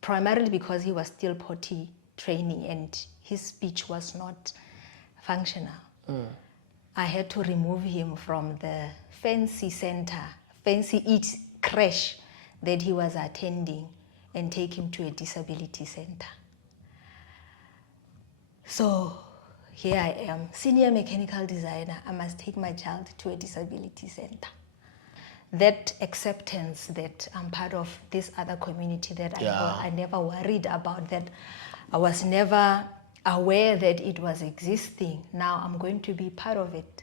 primarily because he was still potty training and his speech was not functional. I had to remove him from the fancy eat crash that he was attending and take him to a disability center. So here I am, senior mechanical designer. I must take my child to a disability center. That acceptance that I'm part of this other community that I never worried about, that I was never aware that it was existing. Now I'm going to be part of it.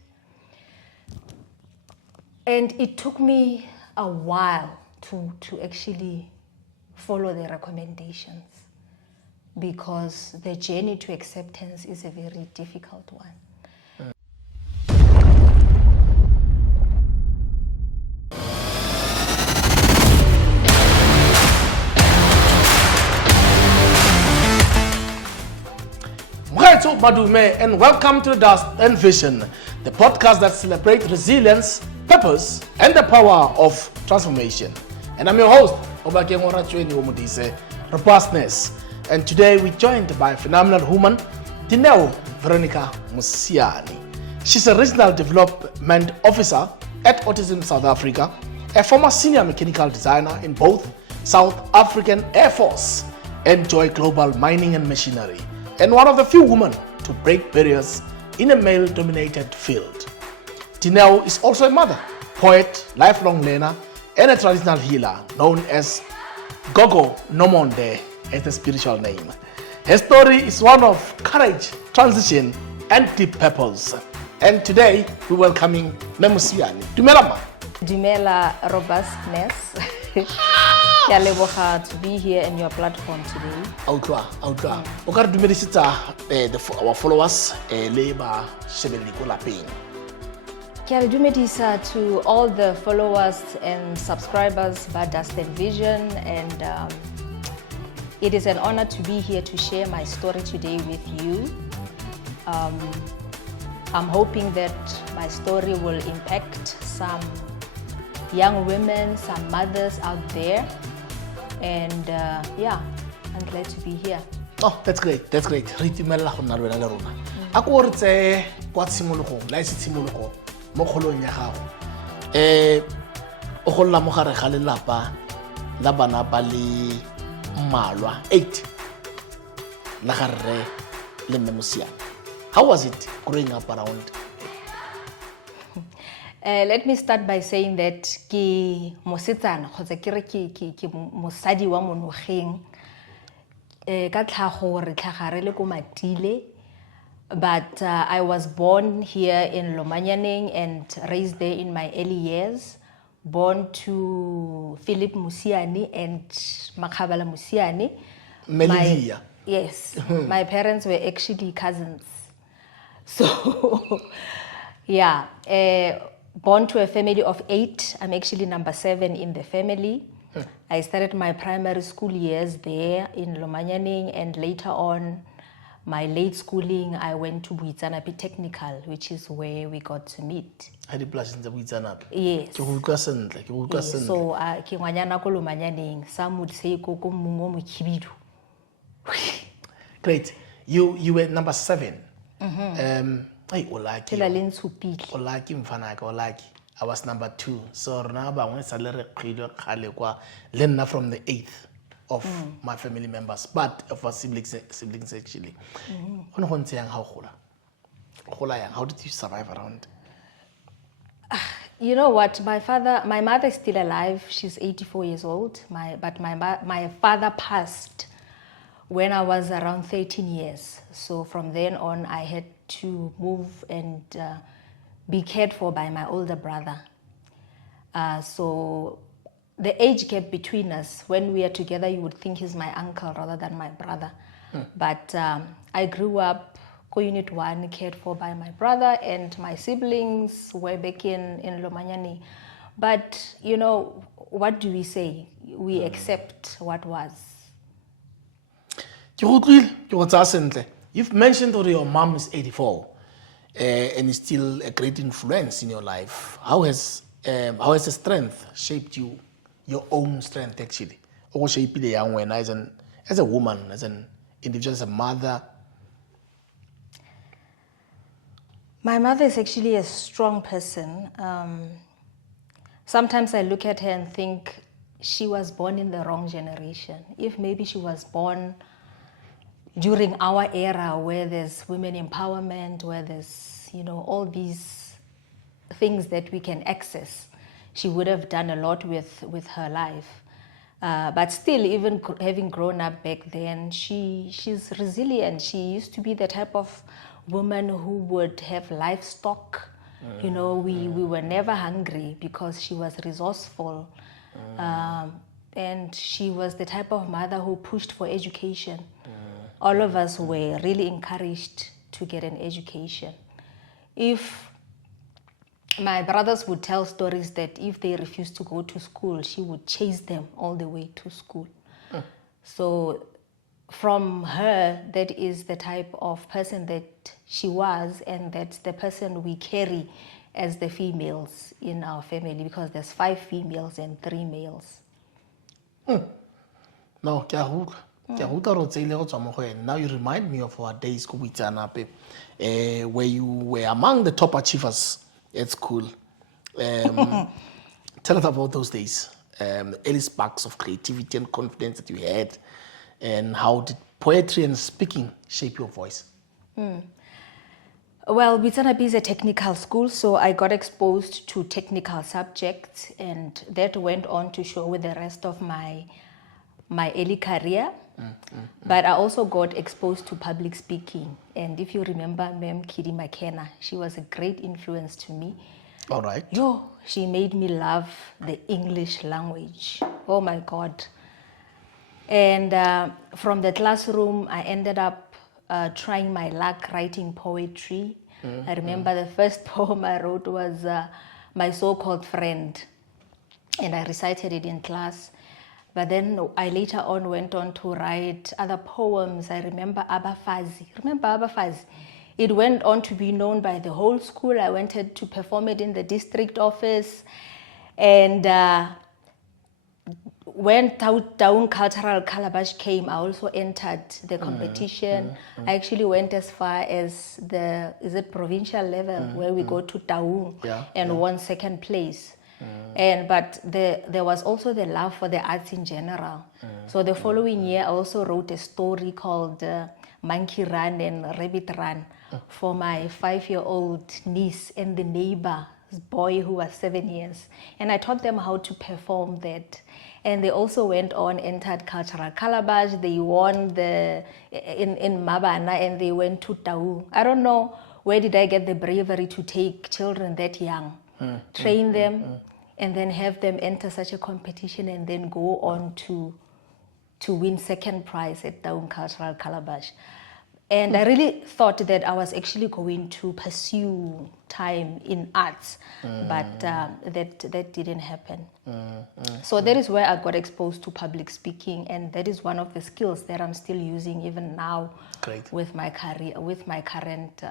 And it took me a while to actually follow the recommendations, because the journey to acceptance is a very difficult one. And welcome to Dust&Vision, the podcast that celebrates resilience, purpose, and the power of transformation. And I'm your host, Obakeng Orachweni Omudise, Robustness. And today we're joined by a phenomenal woman, Dineo, Veronica Mosiane. She's a regional development officer at Autism South Africa, a former senior mechanical designer in both South African Air Force and Joy Global Mining and Machinery, and one of the few women to break barriers in a male-dominated field. Dineo is also a mother, poet, lifelong learner, and a traditional healer known as Gogo Nomonde as the spiritual name. Her story is one of courage, transition, and deep purpose. And today, we're welcoming Mosiane. Dumela ma. Dumela Robustness. To be here in your platform today. Outwa. Okay, dumelisitsa our followers leba shebelli ko lapeng. To all the followers and subscribers by Dust&Vision, and it is an honor to be here to share my story today with you. I'm hoping that my story will impact some young women, some mothers out there, and I'm glad to be here. Oh, that's great. Re itumella go nna le wena le rona. A ko re tse kwa tshimologong, la ise tshimologo mo kgolong ya gago. O go lla mo gare ga lelapa la bana ba le mmalwa 8 la gare le Mosiane. How was it growing up around? Let me start by saying that ke mosetsana kgotsa ke re ke mosadi wa monogeng ka tlhago re tlhagare le ko Matile, but I was born here in Lomanyaneng and raised there in my early years, born to Philip Mosiane and Makhabala Mosiane. Melivia. Yes, my parents were actually cousins. So, yeah, born to a family of 8. I'm actually number 7 in the family. I started my primary school years there in Lomanyaneng, and later on, my late schooling, I went to Buitsanapi Technical, which is where we got to meet. Yes. So, ke ngwanyana ko Lomanyaneng, some would say ko mungo mo khibidu. Great. You were number 7. I was number 2. So Lena from the 8th of my family members, but of our siblings actually. How did you survive around? You know what? My mother is still alive. She's 84 years old. But my father passed when I was around 13 years. So from then on, I had to move and be cared for by my older brother. So the age gap between us, when we are together, you would think he's my uncle rather than my brother. But I grew up Unit 1, cared for by my brother, and my siblings were back in Lomanyane. But, you know, what do we say? We accept what was. You've mentioned that your mom is 84 and is still a great influence in your life. How has the strength shaped you, your own strength actually? o go shapeile yang wena as a woman, as an individual, as a mother? My mother is actually a strong person. Sometimes I look at her and think she was born in the wrong generation. If maybe she was born during our era where there's women empowerment, where there's, all these things that we can access, she would have done a lot with her life. But still, even having grown up back then, she's resilient. She used to be the type of woman who would have livestock. We were never hungry because she was resourceful. And she was the type of mother who pushed for education. All of us were really encouraged to get an education. If my brothers would tell stories that if they refused to go to school, she would chase them all the way to school. So from her, that is the type of person that she was, and that's the person we carry as the females in our family, because there's 5 females and 3 males. No, now you remind me of our days where you were among the top achievers at school. Tell us about those days, the early sparks of creativity and confidence that you had, and how did poetry and speaking shape your voice? Well, Bitsanapi is a technical school, so I got exposed to technical subjects, and that went on to show with the rest of my early career. But I also got exposed to public speaking. And if you remember Ma'am Kidi McKenna, she was a great influence to me. All right. She made me love the English language. Oh my God. And from the classroom, I ended up trying my luck writing poetry. I remember the first poem I wrote was My So-Called Friend. And I recited it in class. But then I later on went on to write other poems. I remember Abafazi. Remember Abafazi? It went on to be known by the whole school. I wanted to perform it in the district office. And when Town Cultural Calabash came, I also entered the competition. I actually went as far as the provincial level, where we go to Taung and won 2nd place. But there was also the love for the arts in general. So the following year, I also wrote a story called Monkey Run and Rabbit Run for my 5-year-old niece and the neighbor's boy who was 7 years. And I taught them how to perform that. And they also went on, entered Cultural Calabash. They won in Mabana, and they went to Tau. I don't know where did I get the bravery to take children that young, train them, and then have them enter such a competition and then go on to win 2nd prize at Tau Cultural Calabash. And I really thought that I was actually going to pursue time in arts, but that didn't happen. So that is where I got exposed to public speaking, and that is one of the skills that I'm still using even now. Great. With my career, with my current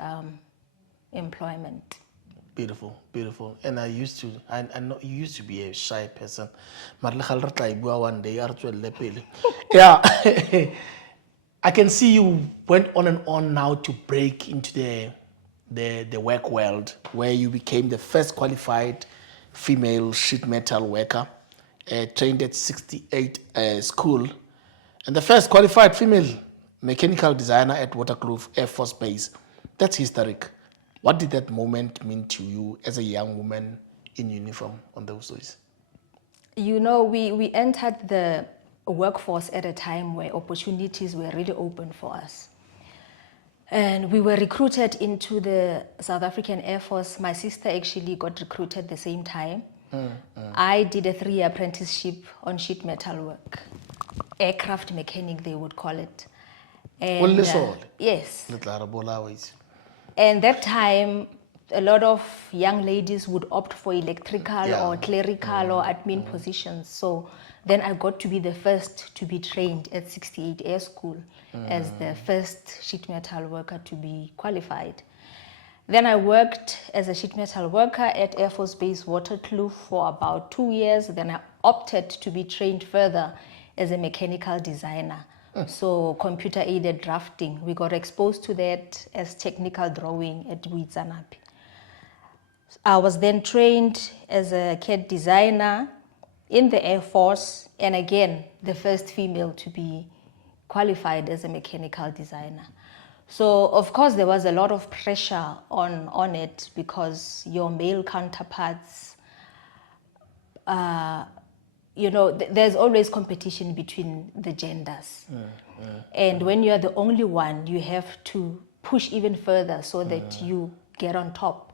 employment. Beautiful, beautiful. And I know you used to be a shy person. One day, yeah. I can see you went on and on now to break into the work world, where you became the first qualified female sheet metal worker, trained at 68 school, and the first qualified female mechanical designer at Waterkloof Air Force Base. That's historic. What did that moment mean to you as a young woman in uniform on those days? We entered the workforce at a time where opportunities were really open for us. And we were recruited into the South African Air Force. My sister actually got recruited at the same time. I did a 3-year apprenticeship on sheet metal work. Aircraft mechanic, they would call it. And, yes. And that time, a lot of young ladies would opt for electrical or clerical or admin positions. So then I got to be the first to be trained at 68 Air School as the first sheet metal worker to be qualified. Then I worked as a sheet metal worker at Air Force Base Waterkloof for about 2 years. Then I opted to be trained further as a mechanical designer. So computer-aided drafting, we got exposed to that as technical drawing at Witsanapi. I was then trained as a CAD designer in the Air Force, and again, the first female to be qualified as a mechanical designer. So, of course, there was a lot of pressure on it because your male counterparts, there's always competition between the genders. And when you're the only one, you have to push even further so that you get on top.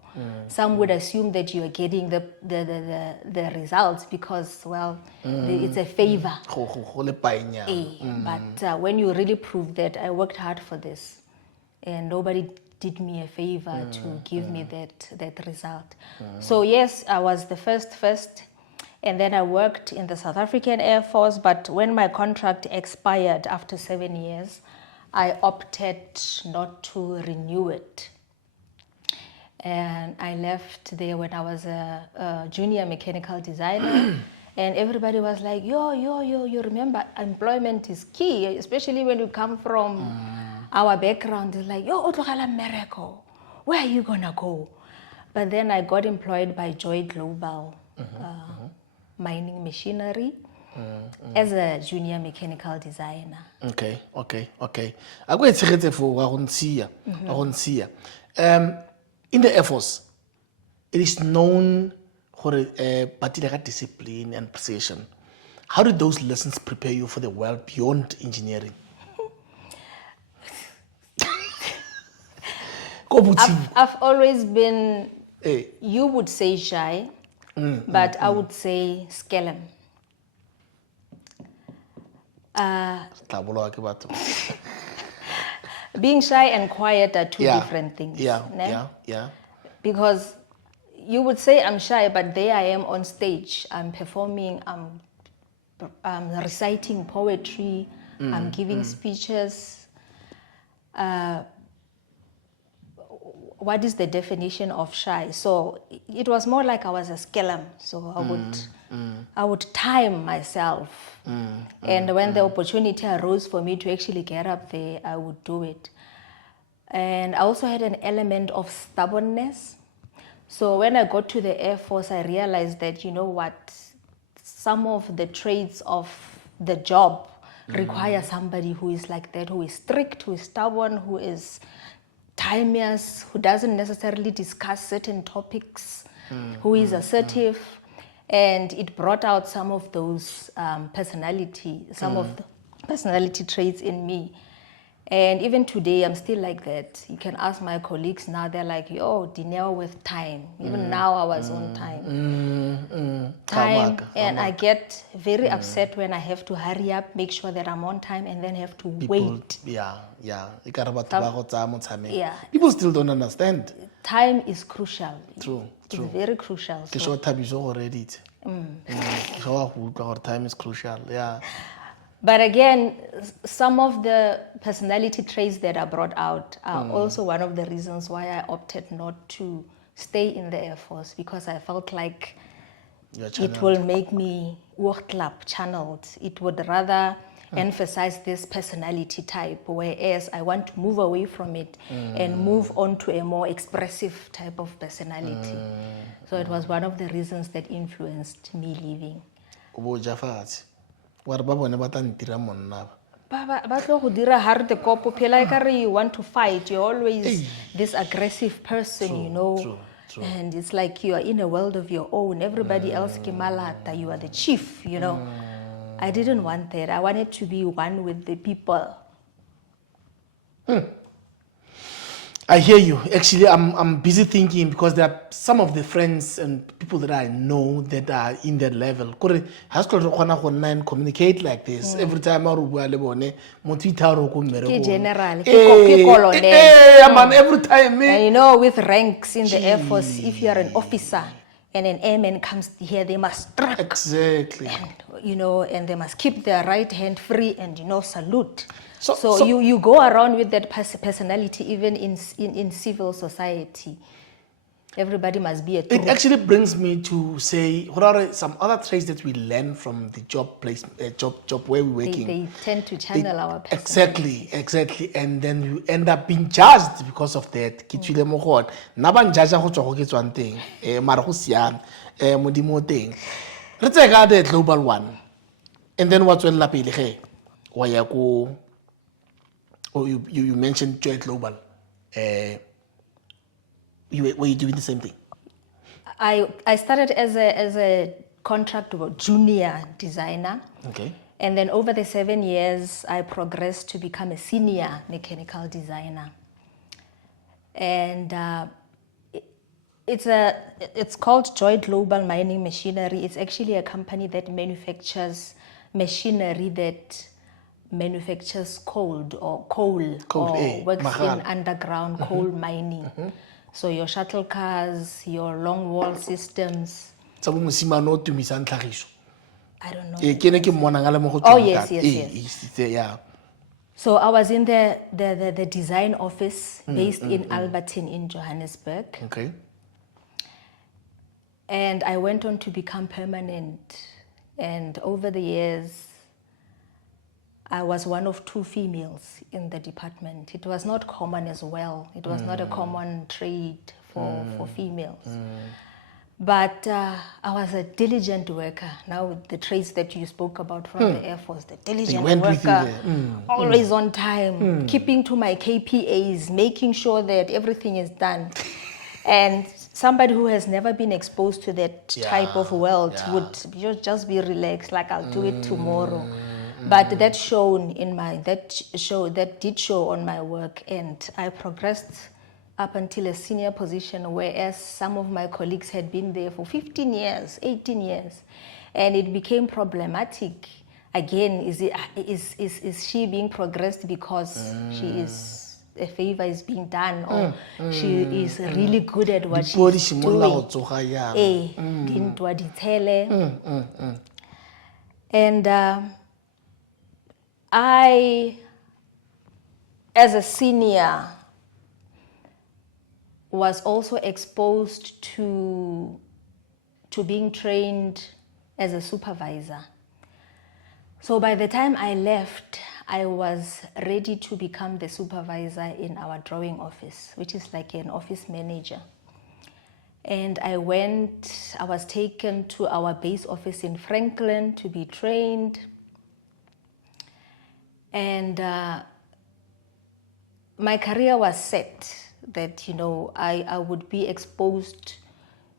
Some would assume that you are getting the results because, well, it's a favor. But when you really prove that I worked hard for this and nobody did me a favor to give me that result. So yes, I was the first, and then I worked in the South African Air Force, but when my contract expired after 7 years, I opted not to renew it. And I left there when I was a junior mechanical designer. And everybody was like, you remember employment is key, especially when you come from our background. It's like, where are you gonna go? But then I got employed by Joy Global Mining Machinery as a junior mechanical designer. Okay. I go tshegetse for in the Air Force, it is known for particular discipline and precision. How did those lessons prepare you for the world beyond engineering? I've always been, you would say shy, but I would say skellum. Being shy and quiet are two different things. Yeah. Because you would say I'm shy, but there I am on stage. I'm performing, I'm reciting poetry, I'm giving speeches. What is the definition of shy? So it was more like I was a skellum. So I would time myself. And when the opportunity arose for me to actually get up there, I would do it. And I also had an element of stubbornness. So when I got to the Air Force, I realized that, you know what, some of the traits of the job require somebody who is like that, who is strict, who is stubborn, who is timeous, who doesn't necessarily discuss certain topics, who is assertive. And it brought out some of those personality traits in me. And even today, I'm still like that. You can ask my colleagues now, they're like, Dineo with time. Even now, I was on time. Time, and I get very upset when I have to hurry up, make sure that I'm on time, and then have to wait. Yeah. People still don't understand. Time is crucial. True. It's very crucial. So. Time is crucial, yeah. But again, some of the personality traits that are brought out are also one of the reasons why I opted not to stay in the Air Force, because I felt like it will make me channeled. It would rather emphasize this personality type, whereas I want to move away from it and move on to a more expressive type of personality. So it was one of the reasons that influenced me leaving. You want to fight, you're always this aggressive person, True. And it's like you are in a world of your own. Everybody else kimalata, you are the chief, I didn't want that. I wanted to be one with the people. I hear you. Actually, I'm busy thinking, because there are some of the friends and people that I know that are in that level. Communicate like this every time. Every time. And with ranks in the Air Force, if you are an officer and an airman comes here, they must strike. Exactly. And, and they must keep their right hand free and, salute. So you go around with that personality even in civil society. Everybody must be a It actually brings me to say, what are some other traits that we learn from the job place, job where we're working? They tend to channel our personality. Exactly. And then you end up being judged because of that. Ke tswile mo go one. Nna ba njudge go tswa go ke tswang teng. Mara go siame. Modimo teng. Re tse ka the global one. And then what's when la pele ge? Wa ya ko you mentioned Joy Global. Were you doing the same thing? I started as a contract junior designer. Okay. And then over the 7 years, I progressed to become a senior mechanical designer. And it's called Joy Global Mining Machinery. It's actually a company that manufactures machinery that manufactures coal or works in underground coal mining. So your shuttle cars, your long wall systems. Tsa bo mosimane o tumisang tlhagiso. I don't know. Ke ne ke mmona nga le mo go Oh, tswang yes. yeah. So I was in the design office based in Alberton in Johannesburg. Okay. And I went on to become permanent. And over the years, I was one of 2 females in the department. It was not common as well. It was not a common trade for females. But I was a diligent worker. Now the traits that you spoke about from the Air Force, the diligent worker, always on time, keeping to my KPAs, making sure that everything is done. And somebody who has never been exposed to that type of world would just be relaxed, like I'll do it tomorrow. But that did show on my work, and I progressed up until a senior position, whereas some of my colleagues had been there for 15 years, 18 years, and it became problematic. Again, is she being progressed because a favor is being done, or she is really good at what she's doing? And I, as a senior, was also exposed to being trained as a supervisor. So by the time I left, I was ready to become the supervisor in our drawing office, which is like an office manager. And I was taken to our base office in Franklin to be trained. And my career was set that, I would be exposed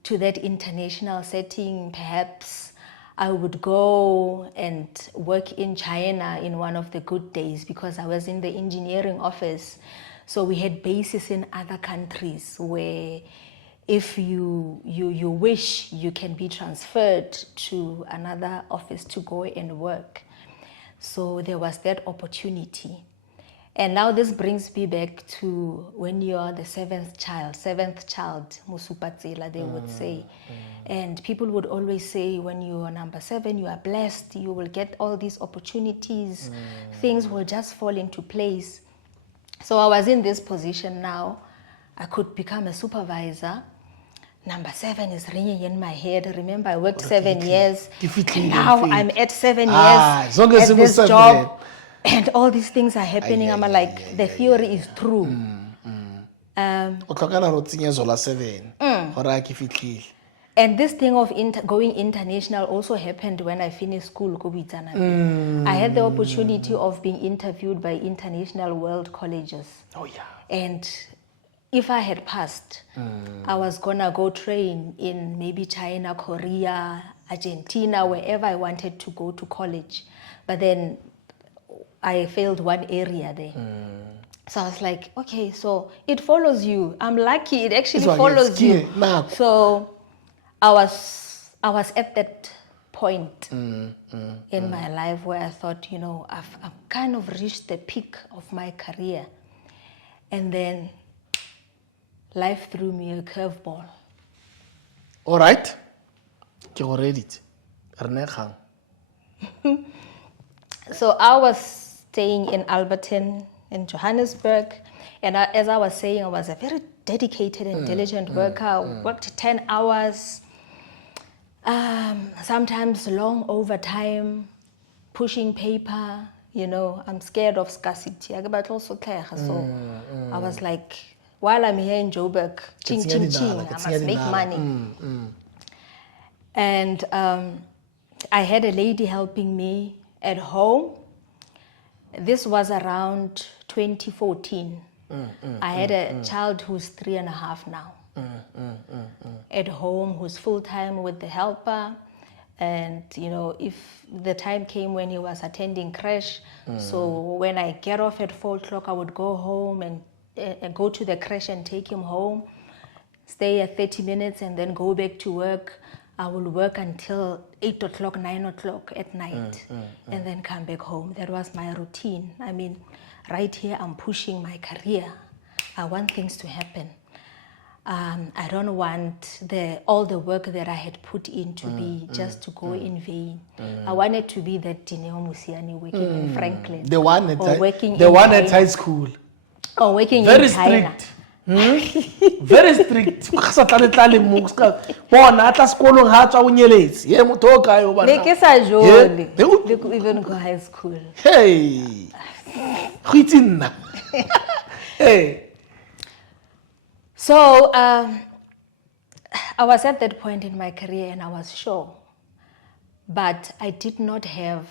to that international setting. Perhaps I would go and work in China in one of the good days, because I was in the engineering office. So we had bases in other countries where if you wish, you can be transferred to another office to go and work. So there was that opportunity. And now this brings me back to when you are the seventh child, Musupatsela, they would say. And people would always say, when you are number 7, you are blessed, you will get all these opportunities, things will just fall into place. So I was in this position now. I could become a supervisor. Number 7 is ringing in my head. Remember, I worked 7 years. And now I'm at 7 years at this job. And all these things are happening. I'm like, the theory is true. And this thing of going international also happened when I finished school. I had the opportunity of being interviewed by international world colleges. Oh, yeah. And if I had passed, I was gonna go train in maybe China, Korea, Argentina, wherever I wanted to go to college. But then I failed one area there. So I was like, okay, so it follows you. I'm lucky it actually follows you. So I was at that point in my life where I thought, I've kind of reached the peak of my career. And then life threw me a curveball. All right. You read it. So I was staying in Alberton in Johannesburg. And as I was saying, I was a very dedicated and diligent worker. Worked 10 hours, sometimes long overtime, pushing paper. You know, I'm scared of scarcity. So I was like, while I'm here in Joburg, ching, ching, ching, I must make money. And I had a lady helping me at home. This was around 2014. I had a child who's 3.5 now. At home, who's full-time with the helper. And, you know, if the time came when he was attending crash, so when I get off at 4 o'clock, I would go home and go to the crash and take him home, stay at 30 minutes and then go back to work. I will work until 8 o'clock, 9 o'clock at night, and then come back home. That was my routine. I mean, right here, I'm pushing my career. I want things to happen. I don't want all the work that I had put in to be just to go in vain. I wanted to be that Dineo Mosiane working in Franklin. The one at high school. Or working Very in China. strict. Very strict. Bona atla sekolong ha tswa o nyeletse. Ye motho o kae o bana. Ne ke sa jole. Le go even go high school. Hey. Go itse nna. Hey. So I was at that point in my career and I was sure, but I did not have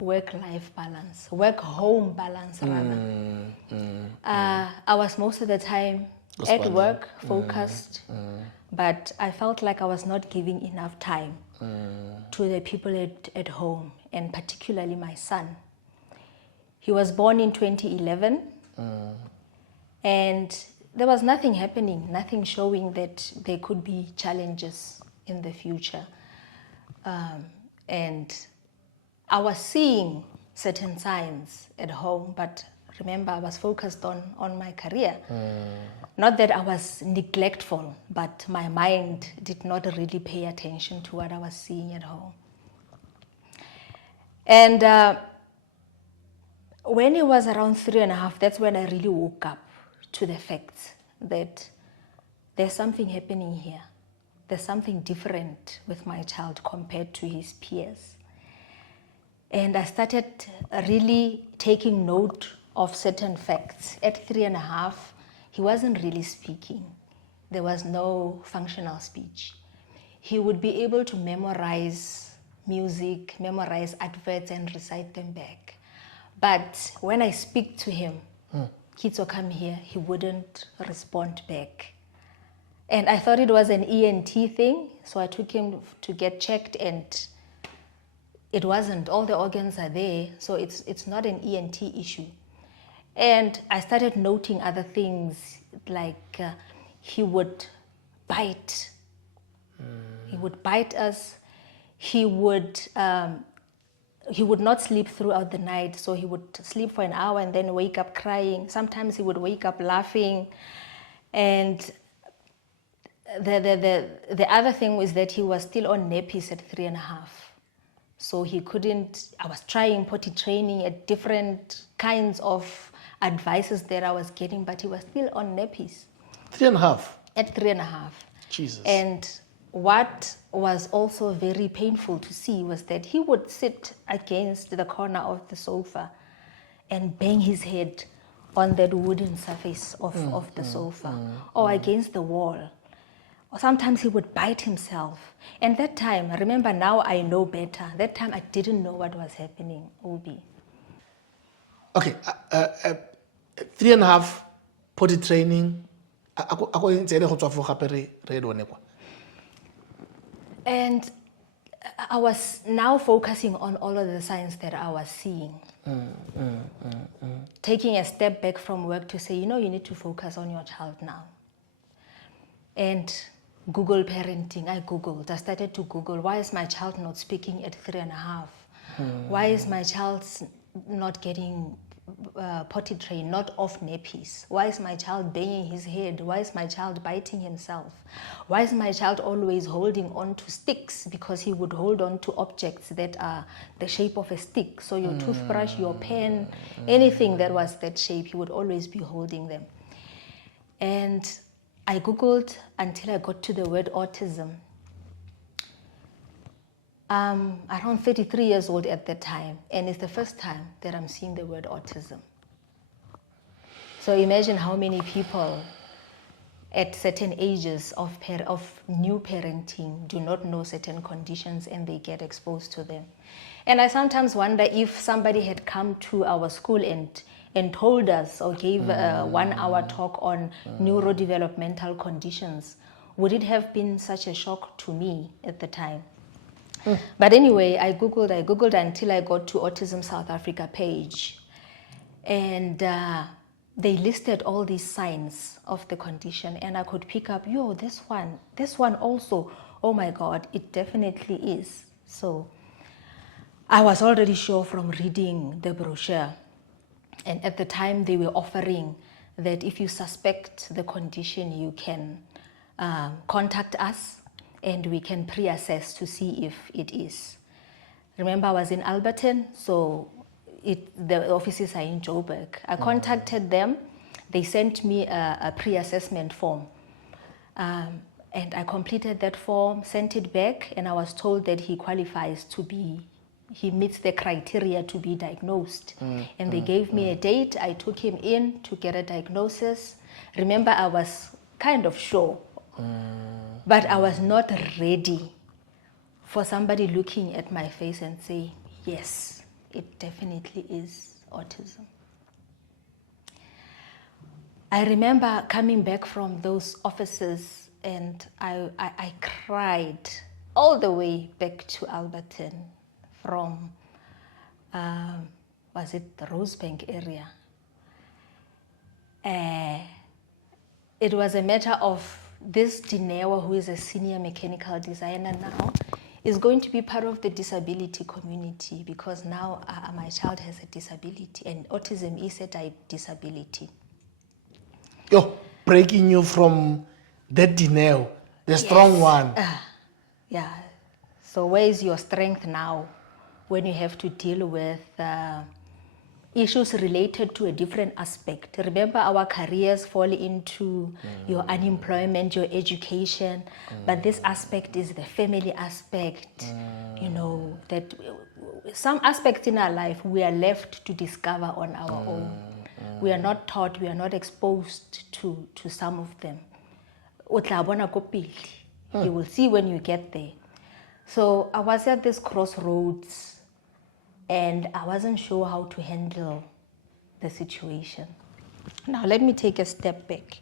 work-life balance, work-home balance rather. I was most of the time at work, focused, but I felt like I was not giving enough time to the people at home, and particularly my son. He was born in 2011, and there was nothing happening, nothing showing that there could be challenges in the future. And I was seeing certain signs at home, but remember, I was focused on my career. Not that I was neglectful, but my mind did not really pay attention to what I was seeing at home. And when it was around 3.5, that's when I really woke up to the fact that there's something happening here. There's something different with my child compared to his peers. And I started really taking note of certain facts. At 3.5, he wasn't really speaking. There was no functional speech. He would be able to memorize music, memorize adverts, and recite them back. But when I speak to him, Kitso, come here, he wouldn't respond back. And I thought it was an ENT thing, so I took him to get checked, and it wasn't. All the organs are there, so it's not an ENT issue. And I started noting other things, like he would bite. He would bite us. He would not sleep throughout the night, so he would sleep for an hour and then wake up crying. Sometimes he would wake up laughing. And the other thing was that he was still on nappies at 3.5. So he couldn't, I was trying potty training at different kinds of advices that I was getting, but he was still on nappies. 3.5? At 3.5. Jesus. And what was also very painful to see was that he would sit against the corner of the sofa and bang his head on that wooden surface of the sofa or against the wall. Or sometimes he would bite himself. And that time, remember, now I know better. That time I didn't know what was happening, Obi. Okay, 3.5 potty training. And I was now focusing on all of the signs that I was seeing. Taking a step back from work to say, you know, you need to focus on your child now. And Google parenting, I started to Google, why is my child not speaking at 3.5? Why is my child not getting potty trained, not off nappies? Why is my child banging his head? Why is my child biting himself? Why is my child always holding on to sticks? Because he would hold on to objects that are the shape of a stick. So your toothbrush, your pen, anything that was that shape, he would always be holding them. And I Googled until I got to the word autism. Around 33 years old at that time, and it's the first time that I'm seeing the word autism. So imagine how many people at certain ages of new parenting do not know certain conditions and they get exposed to them. And I sometimes wonder if somebody had come to our school and told us or gave a 1 hour talk on neurodevelopmental conditions, would it have been such a shock to me at the time? But anyway, I Googled until I got to Autism South Africa page. And they listed all these signs of the condition, and I could pick up, this one also, oh my God, it definitely is. So I was already sure from reading the brochure. And at the time they were offering that if you suspect the condition, you can contact us and we can pre-assess to see if it is. Remember, I was in Alberton, so the offices are in Joburg. I contacted them. They sent me a pre-assessment form. And I completed that form, sent it back, and I was told that he qualifies he meets the criteria to be diagnosed. And they gave me a date. I took him in to get a diagnosis. Remember, I was kind of sure, but I was not ready for somebody looking at my face and say, yes, it definitely is autism. I remember coming back from those offices and I cried all the way back to Alberton from, was it the Rosebank area? It was a matter of this Dineo, who is a senior mechanical designer now, is going to be part of the disability community because now my child has a disability and autism is a disability. Breaking you from that Dineo, the strong one. Yeah. So where is your strength now when you have to deal with issues related to a different aspect? Remember, our careers fall into your unemployment, your education, but this aspect is the family aspect. You know, that some aspects in our life we are left to discover on our own. We are not taught, we are not exposed to some of them. You will see when you get there. So I was at this crossroads and I wasn't sure how to handle the situation. Now let me take a step back.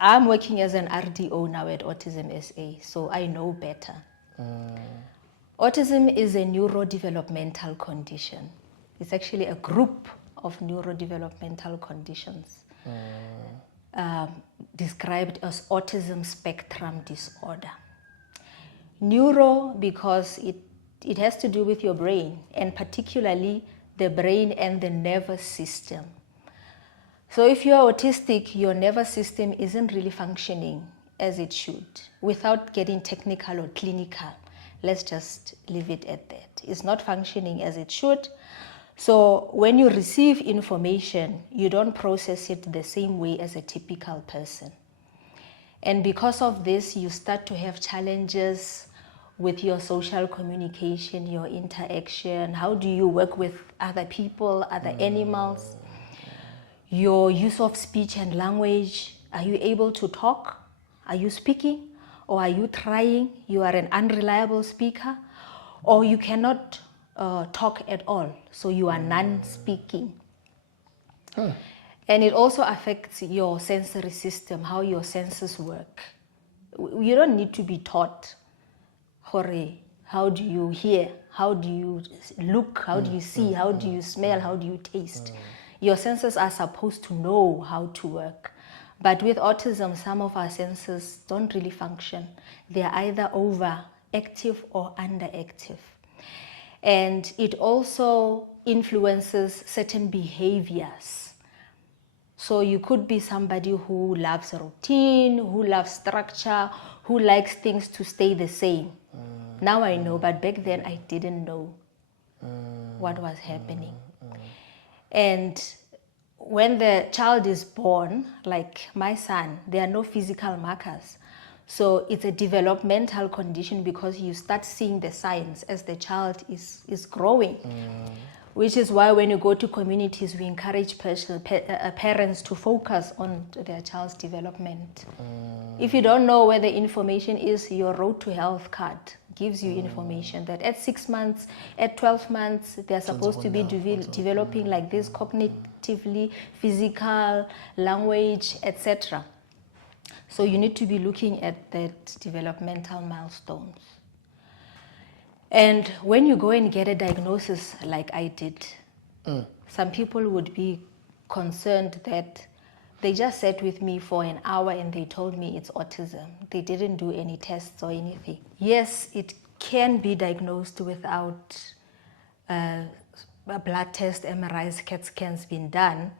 I'm working as an RDO now at Autism SA, so I know better. Autism is a neurodevelopmental condition. It's actually a group of neurodevelopmental conditions described as autism spectrum disorder. Neuro because it has to do with your brain, and particularly the brain and the nervous system. So if you're autistic, your nervous system isn't really functioning as it should. Without getting technical or clinical, let's just leave it at that. It's not functioning as it should. So when you receive information, you don't process it the same way as a typical person. And because of this, you start to have challenges with your social communication, your interaction. How do you work with other people, other animals? Your use of speech and language. Are you able to talk? Are you speaking? Or are you trying? You are an unreliable speaker? Or you cannot talk at all, so you are non-speaking. And it also affects your sensory system, how your senses work. You don't need to be taught, how do you hear, how do you look, how do you see, how do you smell, how do you taste. Your senses are supposed to know how to work. But with autism, some of our senses don't really function. They are either overactive or underactive. And it also influences certain behaviors. So you could be somebody who loves routine, who loves structure, who likes things to stay the same. Now I know, but back then I didn't know what was happening. And when the child is born, like my son, there are no physical markers. So it's a developmental condition because you start seeing the signs as the child is growing. Which is why when you go to communities, we encourage parents to focus on their child's development. If you don't know where the information is, your Road to Health card gives you information that at 6 months, at 12 months, they're supposed to be developing like this cognitively, physical, language, etc. So you need to be looking at that developmental milestones. And when you go and get a diagnosis like I did, some people would be concerned that they just sat with me for an hour and they told me it's autism. They didn't do any tests or anything. Yes, it can be diagnosed without a blood test, MRIs, CAT scans being done.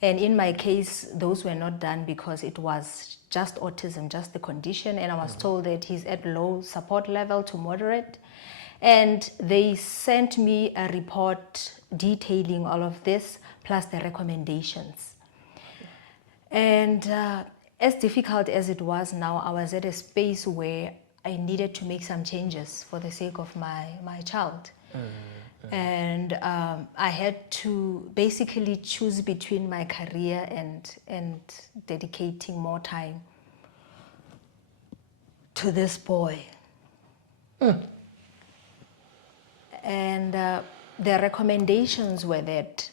And in my case, those were not done because it was just autism, just the condition. And I was told that he's at low support level to moderate. And they sent me a report detailing all of this, plus the recommendations. And as difficult as it was now, I was at a space where I needed to make some changes for the sake of my child. And I had to basically choose between my career and dedicating more time to this boy. And the recommendations were that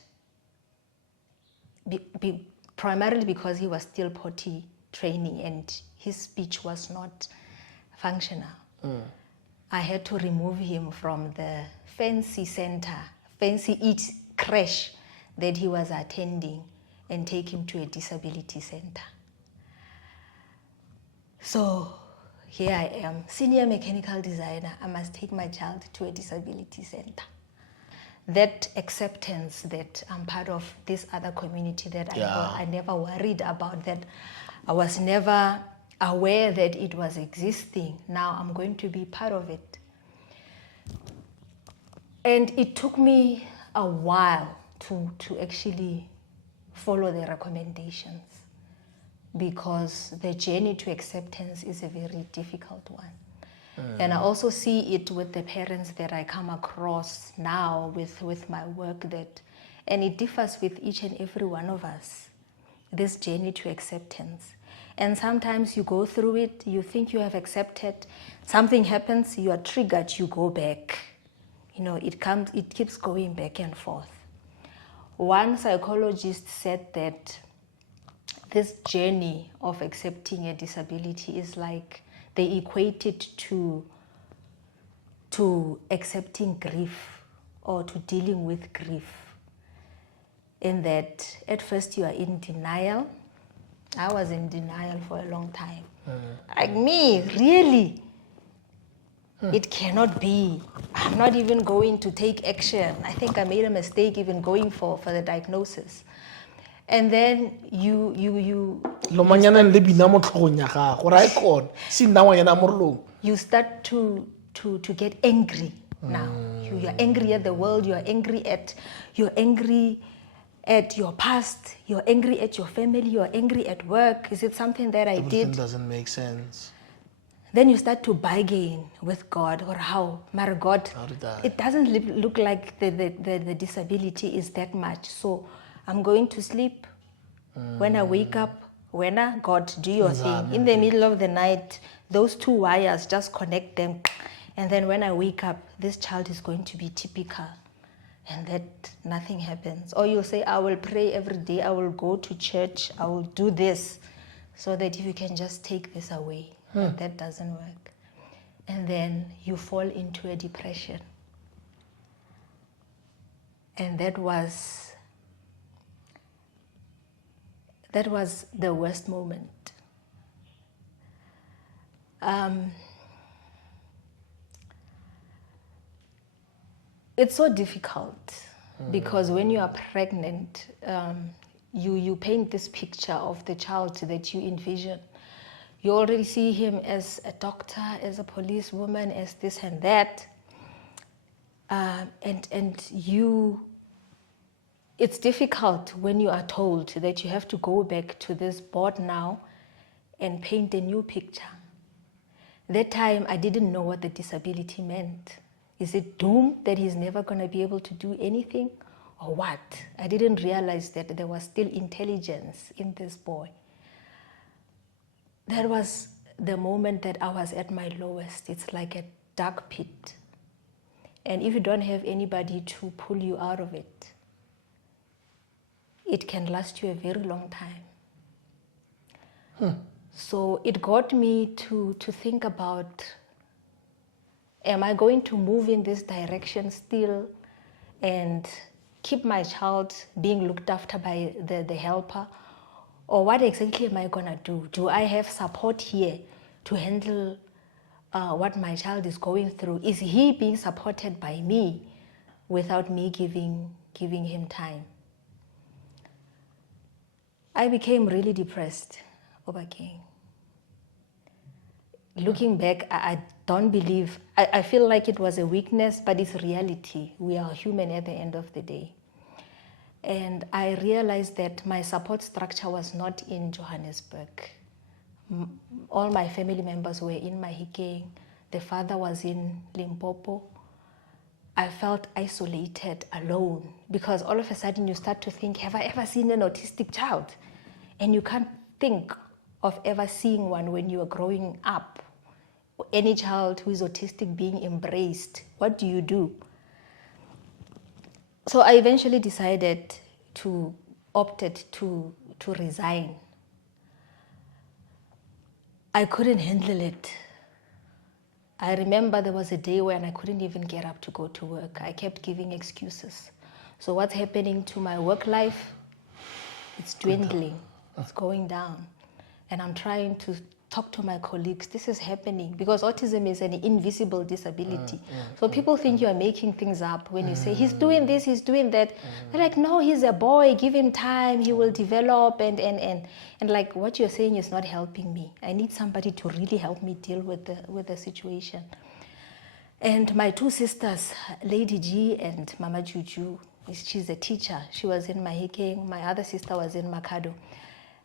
primarily because he was still potty training and his speech was not functional. I had to remove him from the fancy center, fancy eat crash that he was attending and take him to a disability center. So here I am, senior mechanical designer. I must take my child to a disability center. That acceptance that I'm part of this other community that I never worried about, that I was never aware that it was existing. Now I'm going to be part of it. And it took me a while to actually follow the recommendations, because the journey to acceptance is a very difficult one. And I also see it with the parents that I come across now with my work, that, and it differs with each and every one of us, this journey to acceptance. And sometimes you go through it, you think you have accepted, something happens, you are triggered, you go back. You know, it keeps going back and forth. One psychologist said that this journey of accepting a disability is like they equate it to accepting grief or to dealing with grief. In that at first you are in denial. I was in denial for a long time. Like me, really? It cannot be. I'm not even going to take action. I think I made a mistake even going for the diagnosis. And then you start to get angry now. You're angry at the world, you're angry at your past, you're angry at your family, you're angry at work. Is it something that I did? Everything doesn't make sense. Then you start to bargain with God, or how, my God, it doesn't look like the disability is that much. So I'm going to sleep. When I wake up, God, do your thing. In the middle of the night, those two wires, just connect them. And then when I wake up, this child is going to be typical. And that nothing happens. Or you'll say, I will pray every day, I will go to church, I will do this, so that if you can just take this away. And that doesn't work. And then you fall into a depression. And that was the worst moment. It's so difficult because when you are pregnant, you paint this picture of the child that you envision. You already see him as a doctor, as a policewoman, as this and that. And you it's difficult when you are told that you have to go back to this board now and paint a new picture. That time, I didn't know what the disability meant. Is it doom that he's never going to be able to do anything? Or what? I didn't realize that there was still intelligence in this boy. That was the moment that I was at my lowest. It's like a dark pit. And if you don't have anybody to pull you out of it, it can last you a very long time. So it got me to think about, am I going to move in this direction still and keep my child being looked after by the helper? Or what exactly am I going to do? Do I have support here to handle what my child is going through? Is he being supported by me without me giving him time? I became really depressed over King. Looking back, I don't believe, I feel like it was a weakness, but it's reality. We are human at the end of the day. And I realized that my support structure was not in Johannesburg. All my family members were in Mahikeng. The father was in Limpopo. I felt isolated, alone, because all of a sudden you start to think, have I ever seen an autistic child? And you can't think of ever seeing one when you are growing up. Any child who is autistic being embraced, what do you do? So I eventually decided opted to resign. I couldn't handle it. I remember there was a day when I couldn't even get up to go to work. I kept giving excuses. So what's happening to my work life? It's dwindling. It's going down. And I'm trying to talk to my colleagues. This is happening because autism is an invisible disability. So people think you are making things up when you say, he's doing this, he's doing that. They're like, no, he's a boy, give him time, he will develop. And like what you're saying is not helping me. I need somebody to really help me deal with the situation. And my two sisters, Lady G and Mama Juju, she's a teacher. She was in Mahikeng. My other sister was in Makado.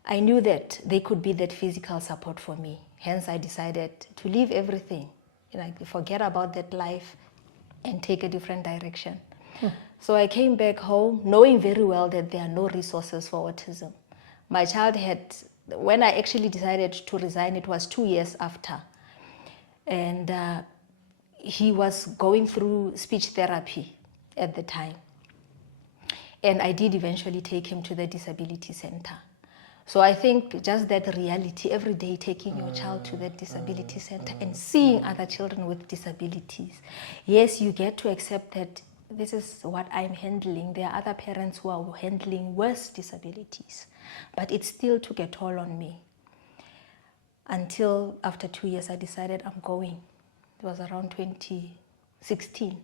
I knew that they could be that physical support for me. Hence, I decided to leave everything, forget about that life and take a different direction. So I came back home knowing very well that there are no resources for autism. My child when I actually decided to resign, it was 2 years after. And he was going through speech therapy at the time. And I did eventually take him to the disability center. So I think just that reality, every day taking your child to that disability center and seeing other children with disabilities. Yes, you get to accept that this is what I'm handling. There are other parents who are handling worse disabilities. But it still took a toll on me. Until after 2 years, I decided I'm going. It was around 2016.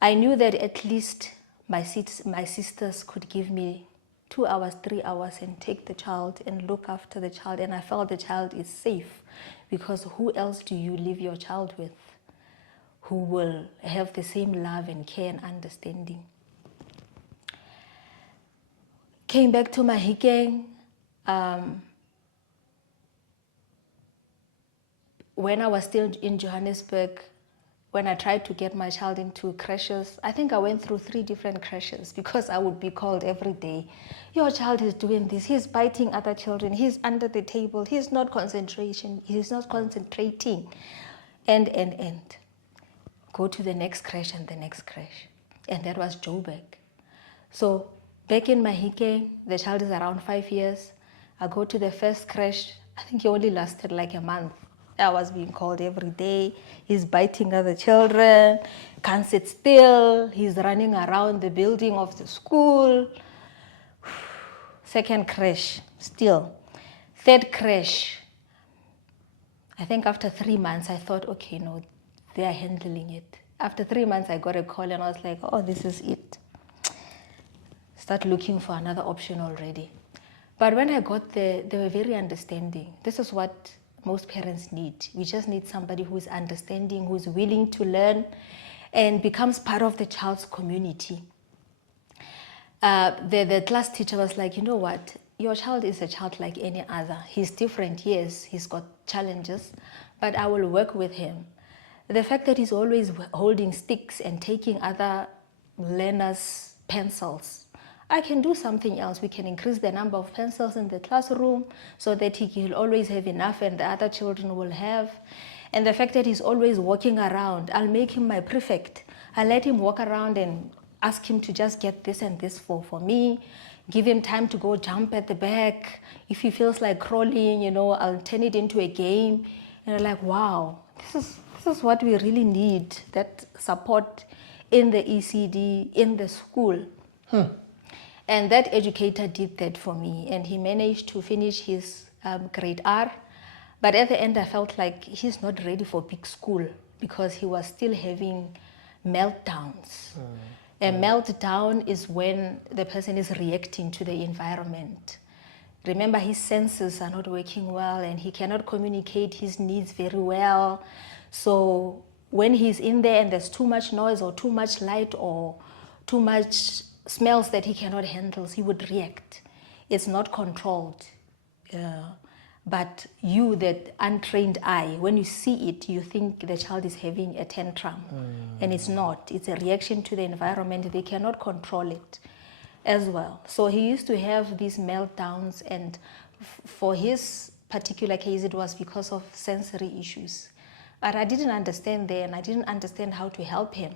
I knew that at least my sisters could give me 2 hours, 3 hours and take the child and look after the child. And I felt the child is safe because who else do you leave your child with who will have the same love and care and understanding? Came back to Mahikeng. When I was still in Johannesburg, when I tried to get my child into crashes, I think I went through 3 different crashes because I would be called every day. Your child is doing this, he's biting other children, he's under the table, he's not concentrating. And go to the next crash and the next crash. And that was Joburg. So back in Mahikeng, the child is around 5 years. I go to the first crash, I think he only lasted like a month. I was being called every day. He's biting other children, can't sit still. He's running around the building of the school. Second crash, still. Third crash. I think after 3 months, I thought, okay, no, they are handling it. After 3 months, I got a call and I was like, oh, this is it. Start looking for another option already. But when I got there, they were very understanding. This is what most parents need. We just need somebody who is understanding, who is willing to learn and becomes part of the child's community. The class teacher was like, you know what? Your child is a child like any other. He's different, yes. He's got challenges, but I will work with him. The fact that he's always holding sticks and taking other learners' pencils, I can do something else. We can increase the number of pencils in the classroom so that he will always have enough and the other children will have. And the fact that he's always walking around, I'll make him my prefect. I'll let him walk around and ask him to just get this and this for me. Give him time to go jump at the back. If he feels like crawling, you know, I'll turn it into a game. And I'm like, wow, this is what we really need, that support in the ECD, in the school. And that educator did that for me, and he managed to finish his grade R. But at the end, I felt like he's not ready for big school because he was still having meltdowns. A meltdown is when the person is reacting to the environment. Remember, his senses are not working well and he cannot communicate his needs very well. So when he's in there and there's too much noise or too much light or too much smells that he cannot handle, he would react. It's not controlled. But you, that untrained eye, when you see it, you think the child is having a tantrum. And it's not. It's a reaction to the environment. They cannot control it as well. So he used to have these meltdowns, and for his particular case, it was because of sensory issues. But I didn't understand then. I didn't understand how to help him.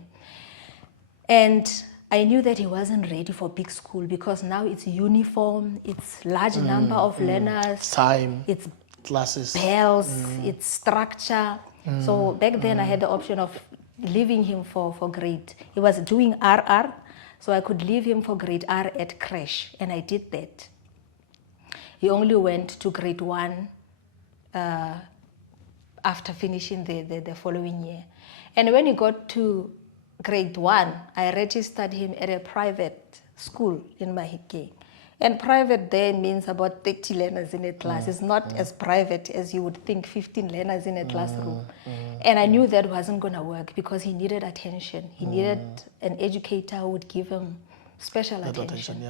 And I knew that he wasn't ready for big school because now it's uniform, it's large number of learners, time, it's classes, bells, it's structure. So back then I had the option of leaving him for grade. He was doing RR, so I could leave him for grade R at crash, and I did that. He only went to grade 1 after finishing the following year. And when he got to grade 1, I registered him at a private school in Mahikeng. And private there means about 30 learners in a class. It's not as private as you would think, 15 learners in a classroom. And I knew that wasn't going to work because he needed attention. He needed an educator who would give him special attention.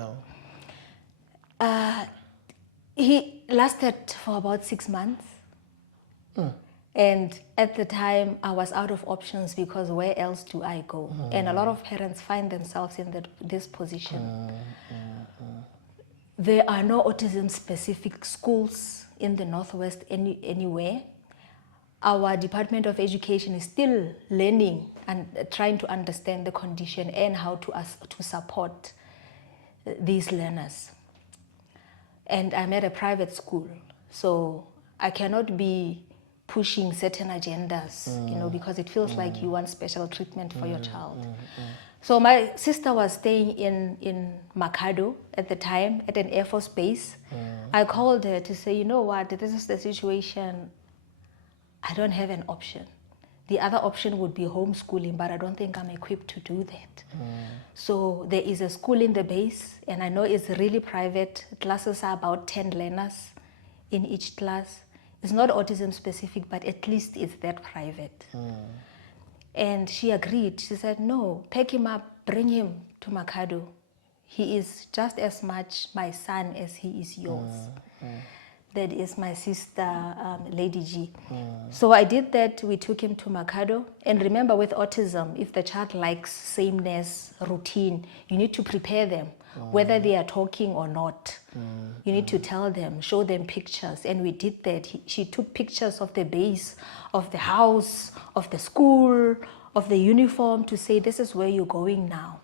He lasted for about 6 months. And at the time, I was out of options because where else do I go? And a lot of parents find themselves in this position. There are no autism-specific schools in the Northwest anywhere. Our Department of Education is still learning and trying to understand the condition and how to support these learners. And I'm at a private school, so I cannot be pushing certain agendas, you know, because it feels like you want special treatment for your child. So my sister was staying in Makado at the time at an Air Force base. I called her to say, you know what, this is the situation. I don't have an option. The other option would be homeschooling, but I don't think I'm equipped to do that. So there is a school in the base, and I know it's really private. Classes are about 10 learners in each class. It's not autism specific, but at least it's that private. And she agreed. She said, no, pack him up, bring him to Makado. He is just as much my son as he is yours. That is my sister, Lady G. So I did that. We took him to Makado. And remember, with autism, if the child likes sameness, routine, you need to prepare them, whether they are talking or not. You need to tell them, show them pictures. And we did that. She took pictures of the base, of the house, of the school, of the uniform to say, this is where you're going now.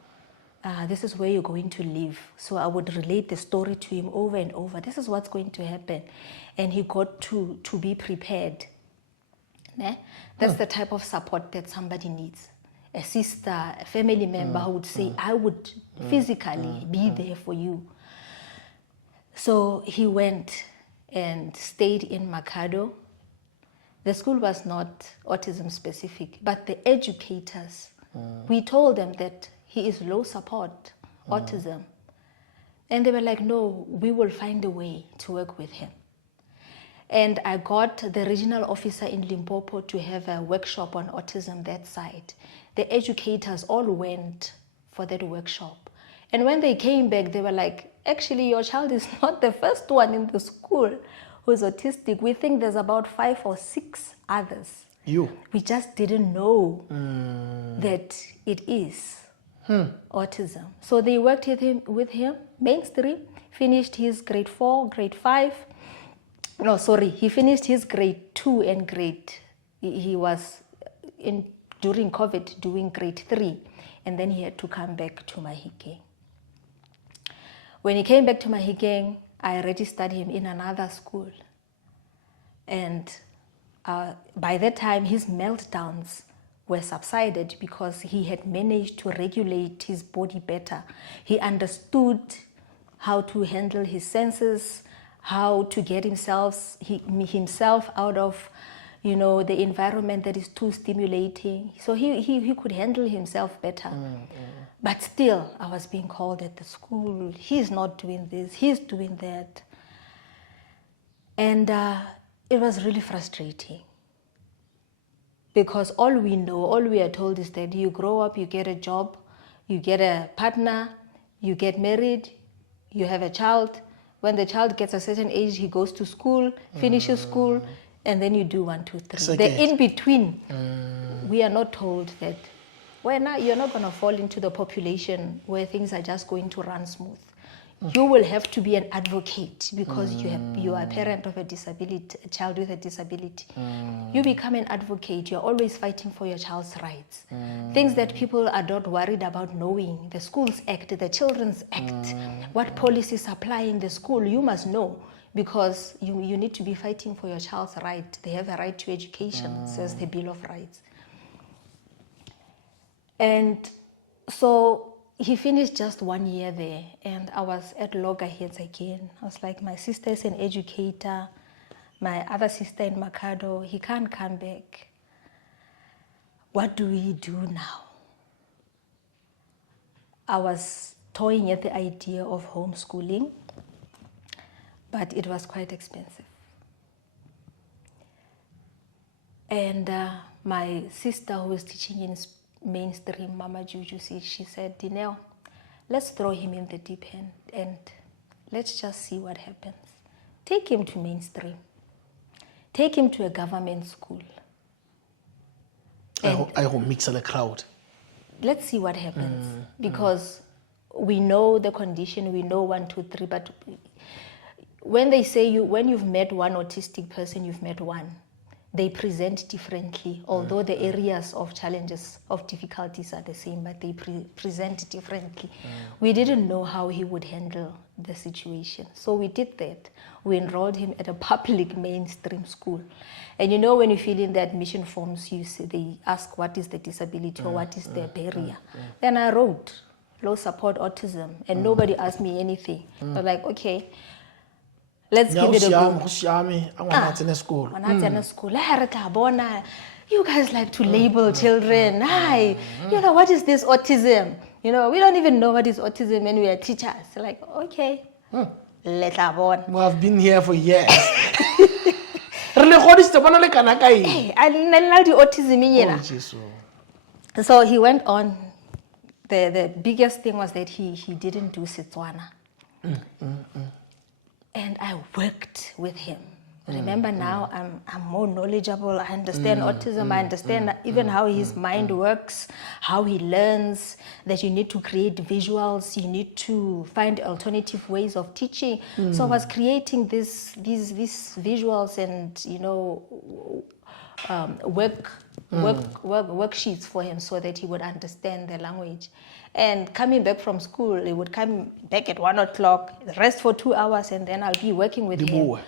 This is where you're going to live. So I would relate the story to him over and over. This is what's going to happen. And he got to be prepared. That's the type of support that somebody needs. A sister, a family member who would say, I would physically be there for you. So he went and stayed in Makado. The school was not autism specific, but the educators, we told them that he is low support, autism. And they were like, no, we will find a way to work with him. And I got the regional officer in Limpopo to have a workshop on autism that side. The educators all went for that workshop. And when they came back, they were like, actually, your child is not the first one in the school who's autistic. We think there's about 5 or 6 others. We just didn't know that it is autism. So they worked with him, mainstream, finished his grade 4, grade 5. No, sorry, he finished his grade 2 and he was during COVID doing grade 3. And then he had to come back to Mahikeng. When he came back to Mahikeng, I registered him in another school. And by that time, his meltdowns were subsided because he had managed to regulate his body better. He understood how to handle his senses, how to get himself out of, the environment that is too stimulating. So he could handle himself better. But still, I was being called at the school. He's not doing this, he's doing that. And it was really frustrating. Because all we are told is that you grow up, you get a job, you get a partner, you get married, you have a child. When the child gets a certain age, he goes to school, finishes school, and then you do 1, 2, 3. The in-between, we are not told that you're not going to fall into the population where things are just going to run smooth. You will have to be an advocate because you are a parent of a child with a disability. You become an advocate. You're always fighting for your child's rights. Things that people are not worried about knowing. The Schools Act, the Children's Act, what policies apply in the school, you must know because you need to be fighting for your child's right. They have a right to education, says the Bill of Rights. And so he finished just 1 year there, and I was at loggerheads again. I was like, my sister is an educator, my other sister in Makado, he can't come back. What do we do now? I was toying at the idea of homeschooling, but it was quite expensive. And my sister, who was teaching in mainstream, Mama Juju, she said, Dineo, let's throw him in the deep end and let's just see what happens. Take him to mainstream. Take him to a government school. I will mix the crowd. Let's see what happens because we know the condition, we know 1, 2, 3, but when they say when you've met one autistic person, you've met one. They present differently, although the areas of challenges, of difficulties are the same, but they present differently. We didn't know how he would handle the situation. So we did that. We enrolled him at a public mainstream school. And when you fill in the admission forms, they ask what is the disability or what is the barrier. Then I wrote low support autism, and nobody asked me anything. I was like, okay, let's give it a go. School. You guys like to label children. Hi, what is this autism? We don't even know what is autism when we are teachers. Like, okay, let's have on. We have been here for years. Hey, I know the autism. So he went on. The biggest thing was that he didn't do Setswana. And I worked with him. Remember now, I'm more knowledgeable. I understand autism. I understand even how his mind works, how he learns, that you need to create visuals. You need to find alternative ways of teaching. So I was creating these visuals and, worksheets for him so that he would understand the language. And coming back from school, he would come back at 1 o'clock, rest for 2 hours, and then I'll be working with him.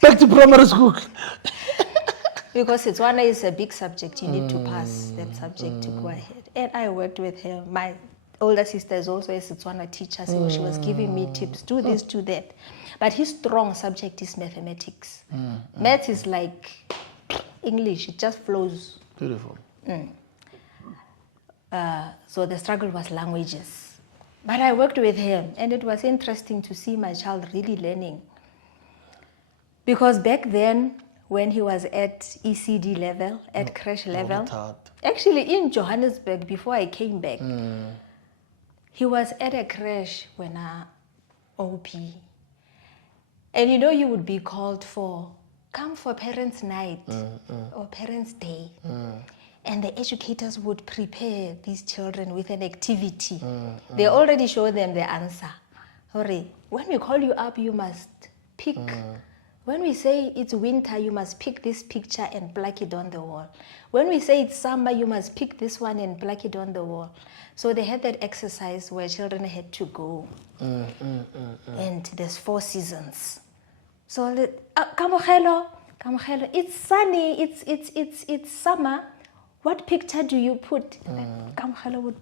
Back to primary school. Because Setswana is a big subject, you need to pass that subject to go ahead. And I worked with him. My older sister is also a Setswana teacher, so she was giving me tips, do this, do that. But his strong subject is mathematics. Math is like English, it just flows. Beautiful. So the struggle was languages. But I worked with him, and it was interesting to see my child really learning. Because back then, when he was at ECD level, at crash level. Thought. Actually, in Johannesburg, before I came back, he was at a crash when OP. And you know, you would be called for, come for parents' night or parents' day. And the educators would prepare these children with an activity. They already show them the answer. Hurry, when we call you up, you must pick. When we say it's winter, you must pick this picture and plaque it on the wall. When we say it's summer, you must pick this one and plaque it on the wall. So they had that exercise where children had to go. And there's 4 seasons. So, Kamogelo, it's sunny, it's summer. What picture do you put? Kamogelo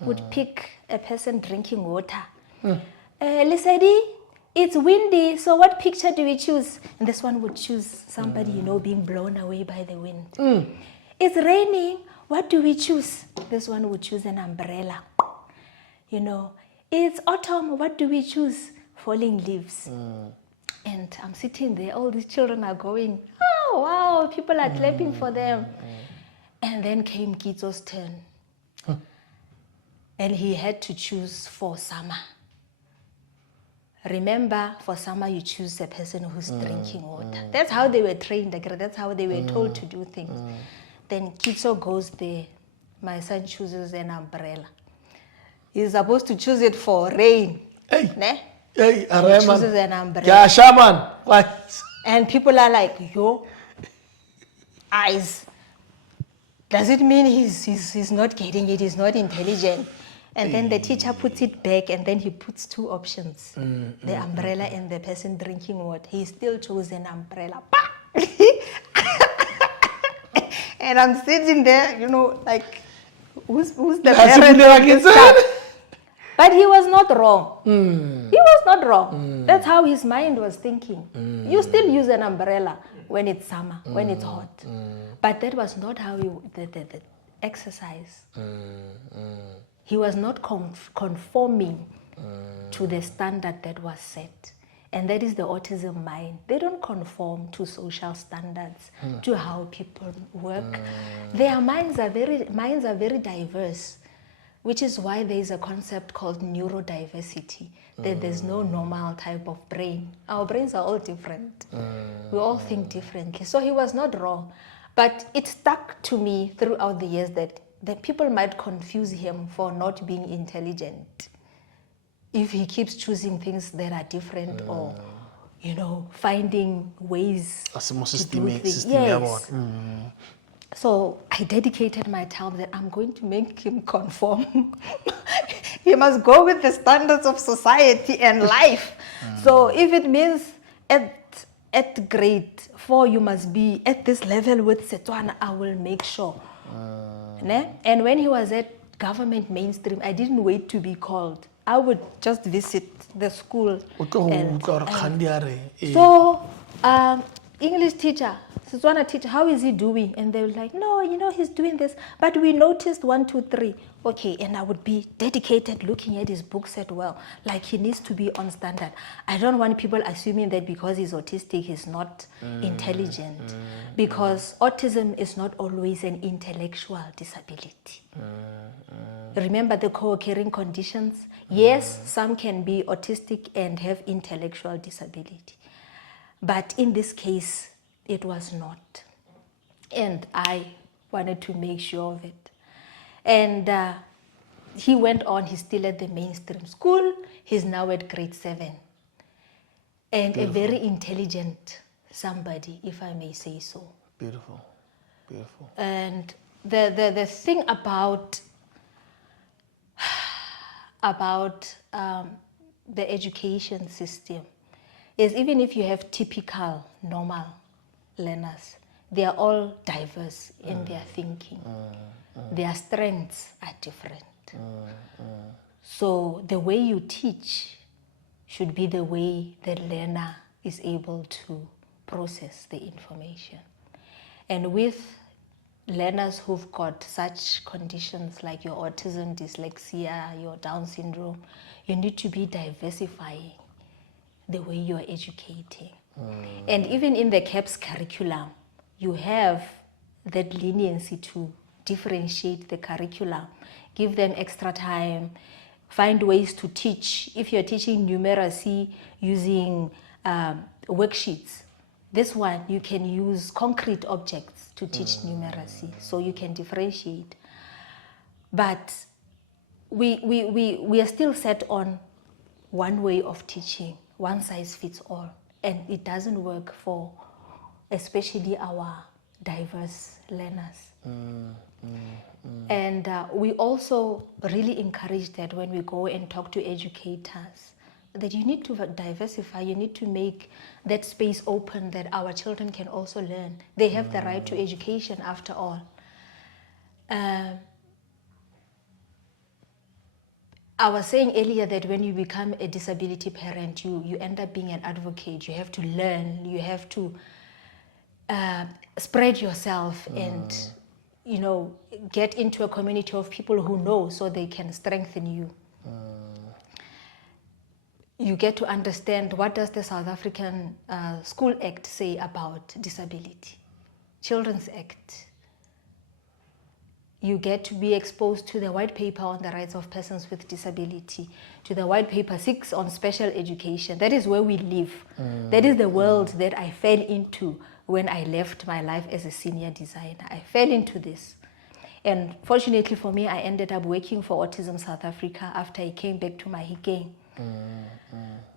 would pick a person drinking water. Lesedi, it's windy, so what picture do we choose? And this one would choose somebody, you know, being blown away by the wind. It's raining, what do we choose? This one would choose an umbrella. You know, it's autumn, what do we choose? Falling leaves. And I'm sitting there, all these children are going, oh wow, people are clapping for them. And then came Kitso's turn. And he had to choose for summer. Remember, for summer you choose a person who's drinking water. That's how they were trained, that's how they were told to do things. Then Kitso goes there, my son chooses an umbrella. He's supposed to choose it for rain. Hey. Ne? Hey, He chooses an umbrella. Yeah, shaman. What? And people are like, yo, eyes. Does it mean he's not getting it, he's not intelligent? And then the teacher puts it back and then he puts 2 options. The umbrella and the person drinking water. He still chose an umbrella. And I'm sitting there, you know, like, who's the parent of this child? But he was not wrong. He was not wrong. That's how his mind was thinking. You still use an umbrella when it's summer, when it's hot. But that was not how the exercise. He was not conforming to the standard that was set. And that is the autism mind. They don't conform to social standards, to how people work. Their minds are very diverse, which is why there is a concept called neurodiversity, that there's no normal type of brain. Our brains are all different. We all think differently. So he was not wrong. But it stuck to me throughout the years that people might confuse him for not being intelligent if he keeps choosing things that are different or, you know, finding ways to do things. Yes. So I dedicated my time that I'm going to make him conform. He must go with the standards of society and life. So if it means at grade 4 you must be at this level with Setswana, I will make sure. And when he was at government mainstream, I didn't wait to be called. I would just visit the school. So, English teacher, Setswana teacher, how is he doing? And they were like, no, you know, he's doing this. But we noticed 1, 2, 3. Okay, and I would be dedicated looking at his book set well. Like he needs to be on standard. I don't want people assuming that because he's autistic, he's not intelligent. Because autism is not always an intellectual disability. Remember the co-occurring conditions? Yes, some can be autistic and have intellectual disability. But in this case, it was not. And I wanted to make sure of it. And he went on, he's still at the mainstream school. He's now at grade 7. And beautiful. A very intelligent somebody, if I may say so. Beautiful, beautiful. And the thing about the education system is even if you have typical, normal learners, they are all diverse in their thinking. Their strengths are different. So the way you teach should be the way the learner is able to process the information. And with learners who've got such conditions like your autism, dyslexia, your Down syndrome, you need to be diversifying the way you're educating. And even in the CAPS curriculum, you have that leniency to differentiate the curriculum, give them extra time, find ways to teach. If you're teaching numeracy using worksheets, this one you can use concrete objects to teach numeracy, so you can differentiate. But we are still set on one way of teaching, one size fits all, and it doesn't work for especially our diverse learners. And we also really encourage that when we go and talk to educators, that you need to diversify, you need to make that space open that our children can also learn. They have the right to education after all. I was saying earlier that when you become a disability parent, you end up being an advocate. You have to learn, you have to spread yourself and, you know, get into a community of people who know so they can strengthen you. You get to understand what does the South African School Act say about disability, Children's Act. You get to be exposed to the white paper on the rights of persons with disability, to the white paper 6 on special education. That is where we live. That is the world that I fell into when I left my life as a senior designer. I fell into this. And fortunately for me, I ended up working for Autism South Africa after I came back to Mahikeng.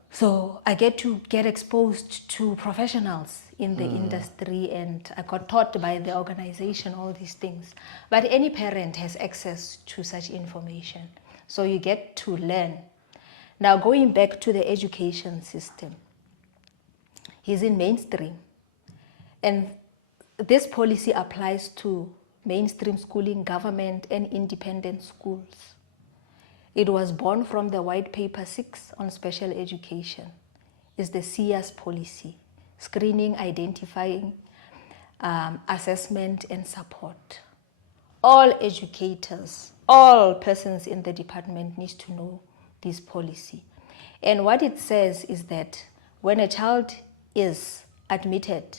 So I get to get exposed to professionals in the industry, and I got taught by the organization all these things. But any parent has access to such information, so you get to learn. Now going back to the education system, he's in mainstream, and this policy applies to mainstream schooling, government and independent schools. It was born from the White Paper 6 on special education. It's the SIAS policy, screening, identifying, assessment and support. All educators, all persons in the department needs to know this policy. And what it says is that when a child is admitted,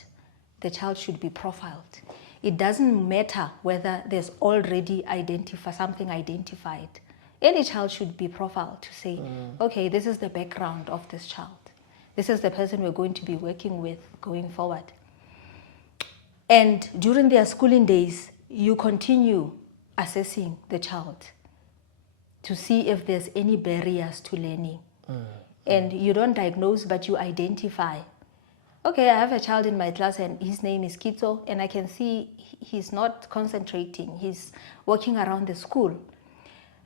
the child should be profiled. It doesn't matter whether there's already something identified. Any child should be profiled to say, okay, this is the background of this child. This is the person we're going to be working with going forward. And during their schooling days, you continue assessing the child to see if there's any barriers to learning. And you don't diagnose, but you identify. Okay, I have a child in my class and his name is Kitso, and I can see he's not concentrating. He's walking around the school.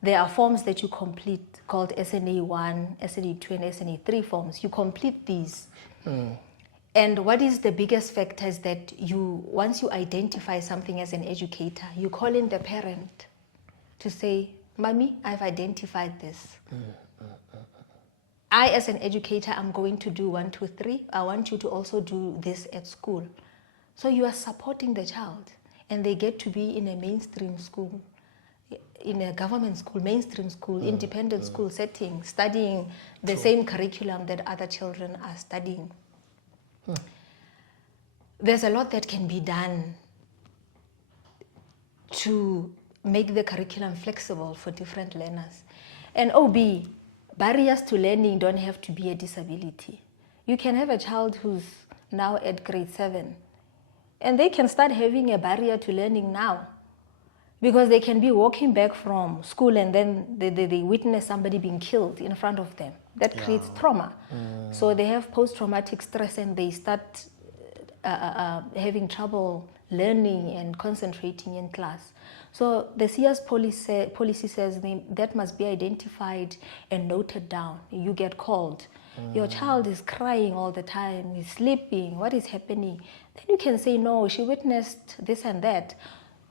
There are forms that you complete called SNA1, SNA2, and SNA3 forms. You complete these. And what is the biggest factor is that once you identify something as an educator, you call in the parent to say, Mommy, I've identified this. I, as an educator, I'm going to do 1, 2, 3. I want you to also do this at school. So you are supporting the child, and they get to be in a mainstream school, in a government school, mainstream school, independent school setting, studying the same curriculum that other children are studying. There's a lot that can be done to make the curriculum flexible for different learners. And OB, barriers to learning don't have to be a disability. You can have a child who's now at grade 7, and they can start having a barrier to learning now, because they can be walking back from school and then they witness somebody being killed in front of them. That creates trauma. So they have post-traumatic stress, and they start having trouble learning and concentrating in class. So the SIAS policy says that must be identified and noted down. You get called. Your child is crying all the time, he's sleeping, what is happening? Then you can say, no, she witnessed this and that.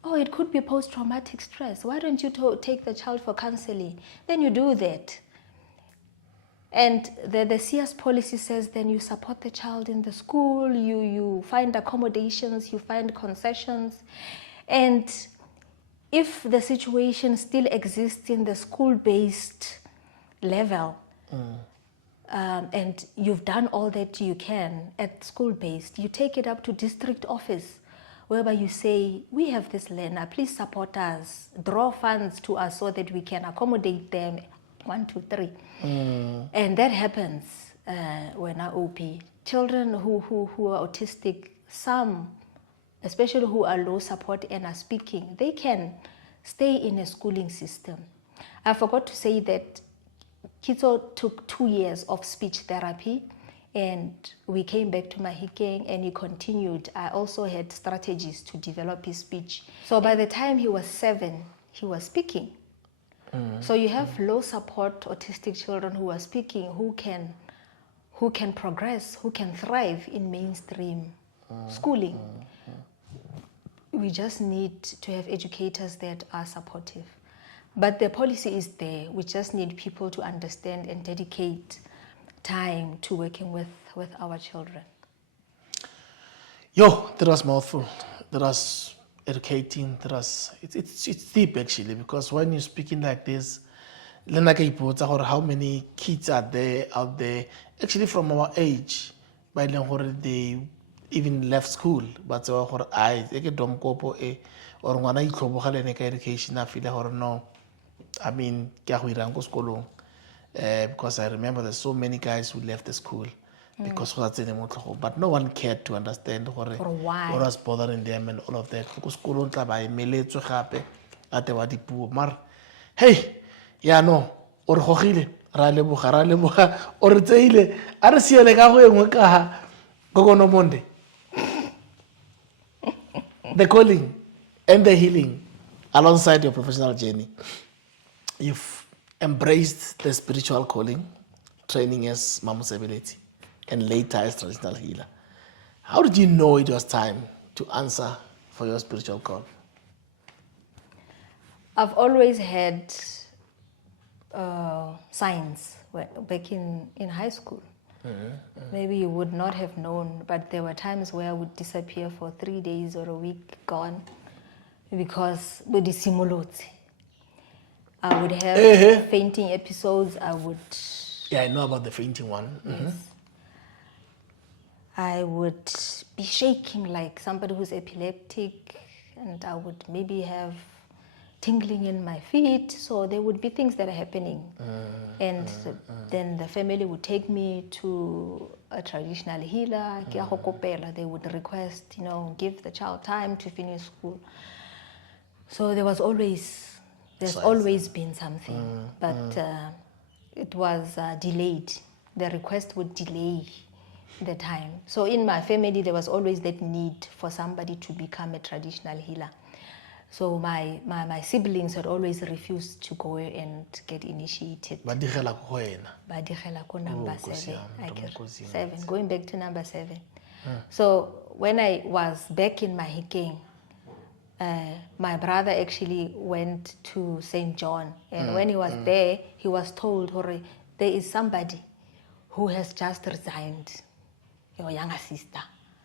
Oh, it could be post-traumatic stress. Why don't you take the child for counseling? Then you do that. And the SIAS policy says then you support the child in the school, you find accommodations, you find concessions. And if the situation still exists in the school-based level, and you've done all that you can at school-based, you take it up to district office, whereby you say, we have this learner, please support us, draw funds to us so that we can accommodate them, 1, 2, 3. And that happens when I OP. Children who are autistic, some, especially who are low support and are speaking, they can stay in a schooling system. I forgot to say that Kitso took 2 years of speech therapy, and we came back to Mahikeng and he continued. I also had strategies to develop his speech. So by the time he was 7, he was speaking. So you have low support autistic children who are speaking, who can progress, who can thrive in mainstream schooling. We just need to have educators that are supportive. But the policy is there. We just need people to understand and dedicate time to working with our children. Yo, that was mouthful. That was educating. That was it's deep actually, because when you're speaking like this, how many kids are there out there actually from our age, by they even left school, but I dom kopo or ngwana itlhobogale ne ka education I feel like no, I mean because I remember there's so many guys who left the school because but no one cared to understand what was bothering them and all of that. Hey, yeah, no, or gogile ra leboga or tseile a re siele ka go engwe ka go no monde. The calling and the healing alongside your professional journey. You've embraced the spiritual calling, training as Mamusability, and later as traditional healer. How did you know it was time to answer for your spiritual call? I've always had signs back in high school. Maybe you would not have known, but there were times where I would disappear for 3 days or a week, gone, because with the simuloti. I would have fainting episodes. Yeah, I know about the fainting one. Yes. I would be shaking like somebody who's epileptic, and I would maybe have tingling in my feet. So there would be things that are happening. And then the family would take me to a traditional healer. They would request, give the child time to finish school. So there's always been something, but it was delayed. The request would delay the time. So in my family, there was always that need for somebody to become a traditional healer. So my siblings had always refused to go and get initiated. Badigela ko wena. Badigela ko number 7. 7, going back to number 7. So when I was back in Mahikeng, my brother actually went to St. John, and when he was there, he was told, there is somebody who has just resigned, your younger sister,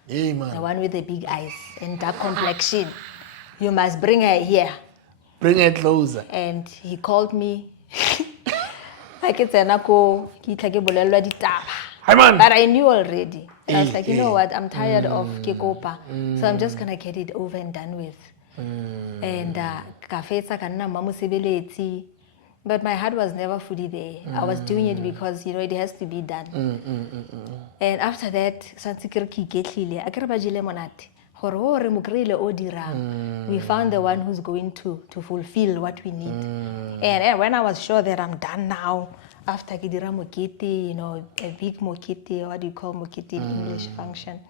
the one with the big eyes and dark complexion. You must bring her here. Bring her closer. And he called me. But I knew already. I was like, you know what, I'm tired of Kekopa, so I'm just going to get it over and done with. And but my heart was never fully there. I was doing it because it has to be done. And after that, we found the one who's going to fulfill what we need. And when I was sure that I'm done now, after Kidira Mokiti, a big Mokiti, what do you call Mokiti in English function?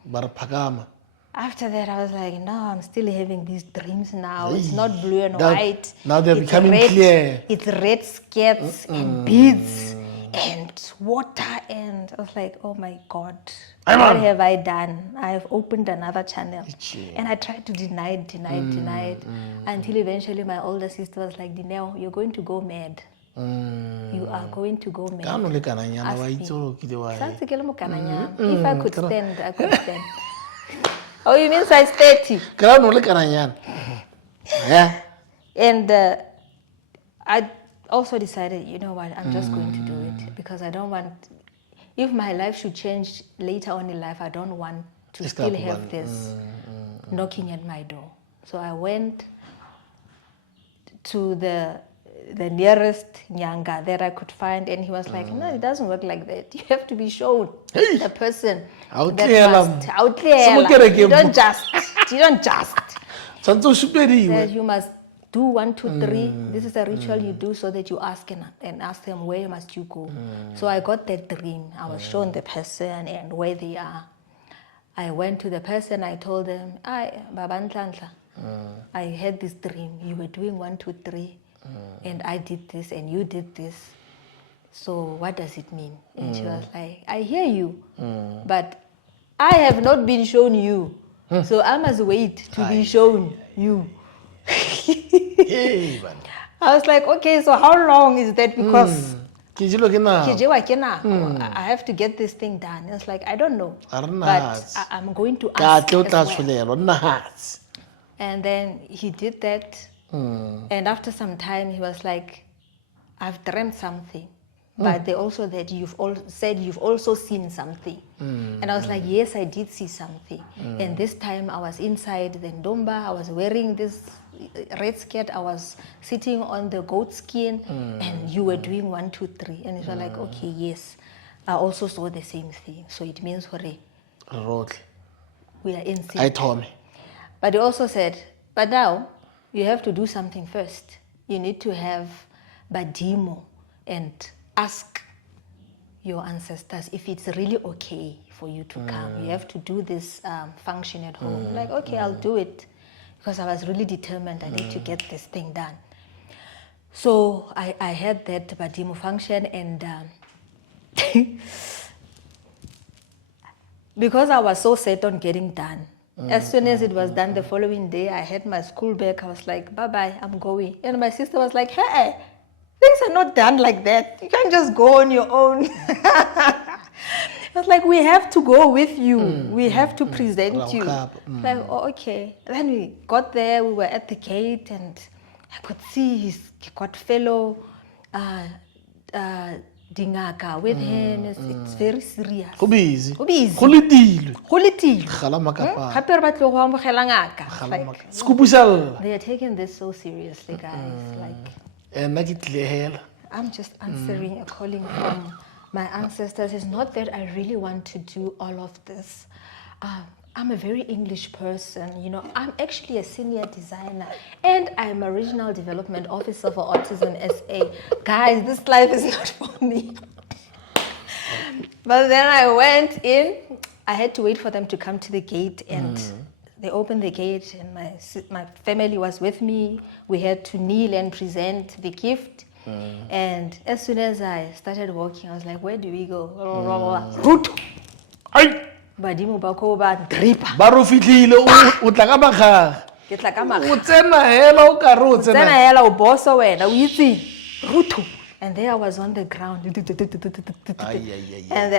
After that, I was like, no, I'm still having these dreams now. It's not blue and white. Now they're becoming clear. It's red skirts and beads and water. And I was like, oh my God, what have I done? I've opened another channel. And I tried to deny it, until eventually my older sister was like, Dineo, you're going to go mad. You are going to go mad. If I could stand, I could stand. Oh, you mean size 30? Yeah. And I also decided, you know what, I'm just going to do it, because I don't want if my life should change later on in life, I don't want to still have this knocking at my door. So I went to the nearest nyanga that I could find, and he was like, no, it doesn't work like that. You have to be shown the person that you don't just that you must do 1, 2, 3. This is a ritual you do so that you ask and ask them, where must you go? So I got that dream. I was shown the person and where they are. I went to the person. I told them, Baba Ntlantla, I had this dream. You were doing 1, 2, 3, and I did this and you did this. So what does it mean? And she was like, I hear you, but I have not been shown you. So I must wait to be shown you. I was like, okay, so how long is that? Because I have to get this thing done. It's like, I don't know, but I'm going to ask as well. And then he did that. And after some time, he was like, I've dreamt something. But they also that you've said you've also seen something. And I was like, yes, I did see something. And this time I was inside the ndomba. I was wearing this red skirt. I was sitting on the goat skin, and you were doing 1, 2, 3. And it was like, okay, yes, I also saw the same thing. So it means we are in sync. I told me. But he also said, but now you have to do something first. You need to have badimo and ask your ancestors if it's really okay for you to come. You have to do this function at home. Like, okay, I'll do it, because I was really determined. I need to get this thing done. So I had that badimo function, and because I was so set on getting done, as soon as it was done the following day, I had my school bag. I was like, bye-bye, I'm going. And my sister was like, hey, things are not done like that. You can't just go on your own. I was like, we have to go with you. We have to present you. Like, oh, okay. Then we got there. We were at the gate, and I could see he's got fellow dingaka with him. It's very serious. Go busy. They are taking this so seriously, guys. I'm just answering a calling from my ancestors. It's not that I really want to do all of this. I'm a very English person, you know. I'm actually a senior designer, and I'm a regional development officer for Autism SA. Guys, this life is not for me. But then I went in. I had to wait for them to come to the gate, and they opened the gate, and my family was with me. We had to kneel and present the gift. And as soon as I started walking, I was like, where do we go? Badimo ba ko ba dripa. Ba ro fitlile o tla ka maga. Ke tla ka maga. O tsena hela o ka ro tsena. Tsena hela o boso wena o itse. Ruto. And there I was on the ground. And the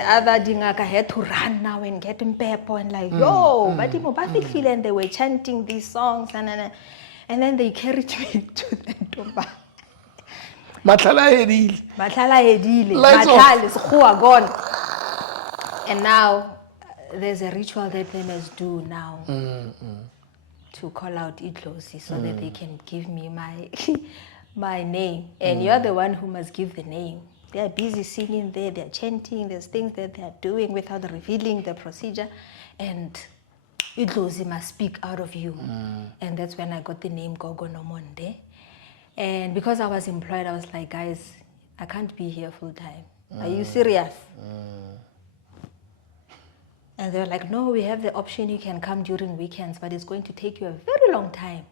other dingaka had to run now and get mpepo and like, yo, badimo ba fitlile, and they were chanting these songs and then they carried me to the ntomba. Matlala hedile. Matlala sekgowa gone. And now there's a ritual that they must do now to call out Idlozi so that they can give me my name. And you're the one who must give the name. They are busy singing there, they're chanting, there's things that they're doing without revealing the procedure. And Idlozi must speak out of you. And that's when I got the name Gogo Nomonde. And because I was employed, I was like, guys, I can't be here full time. Are you serious? And they were like, no, we have the option, you can come during weekends, but it's going to take you a very long time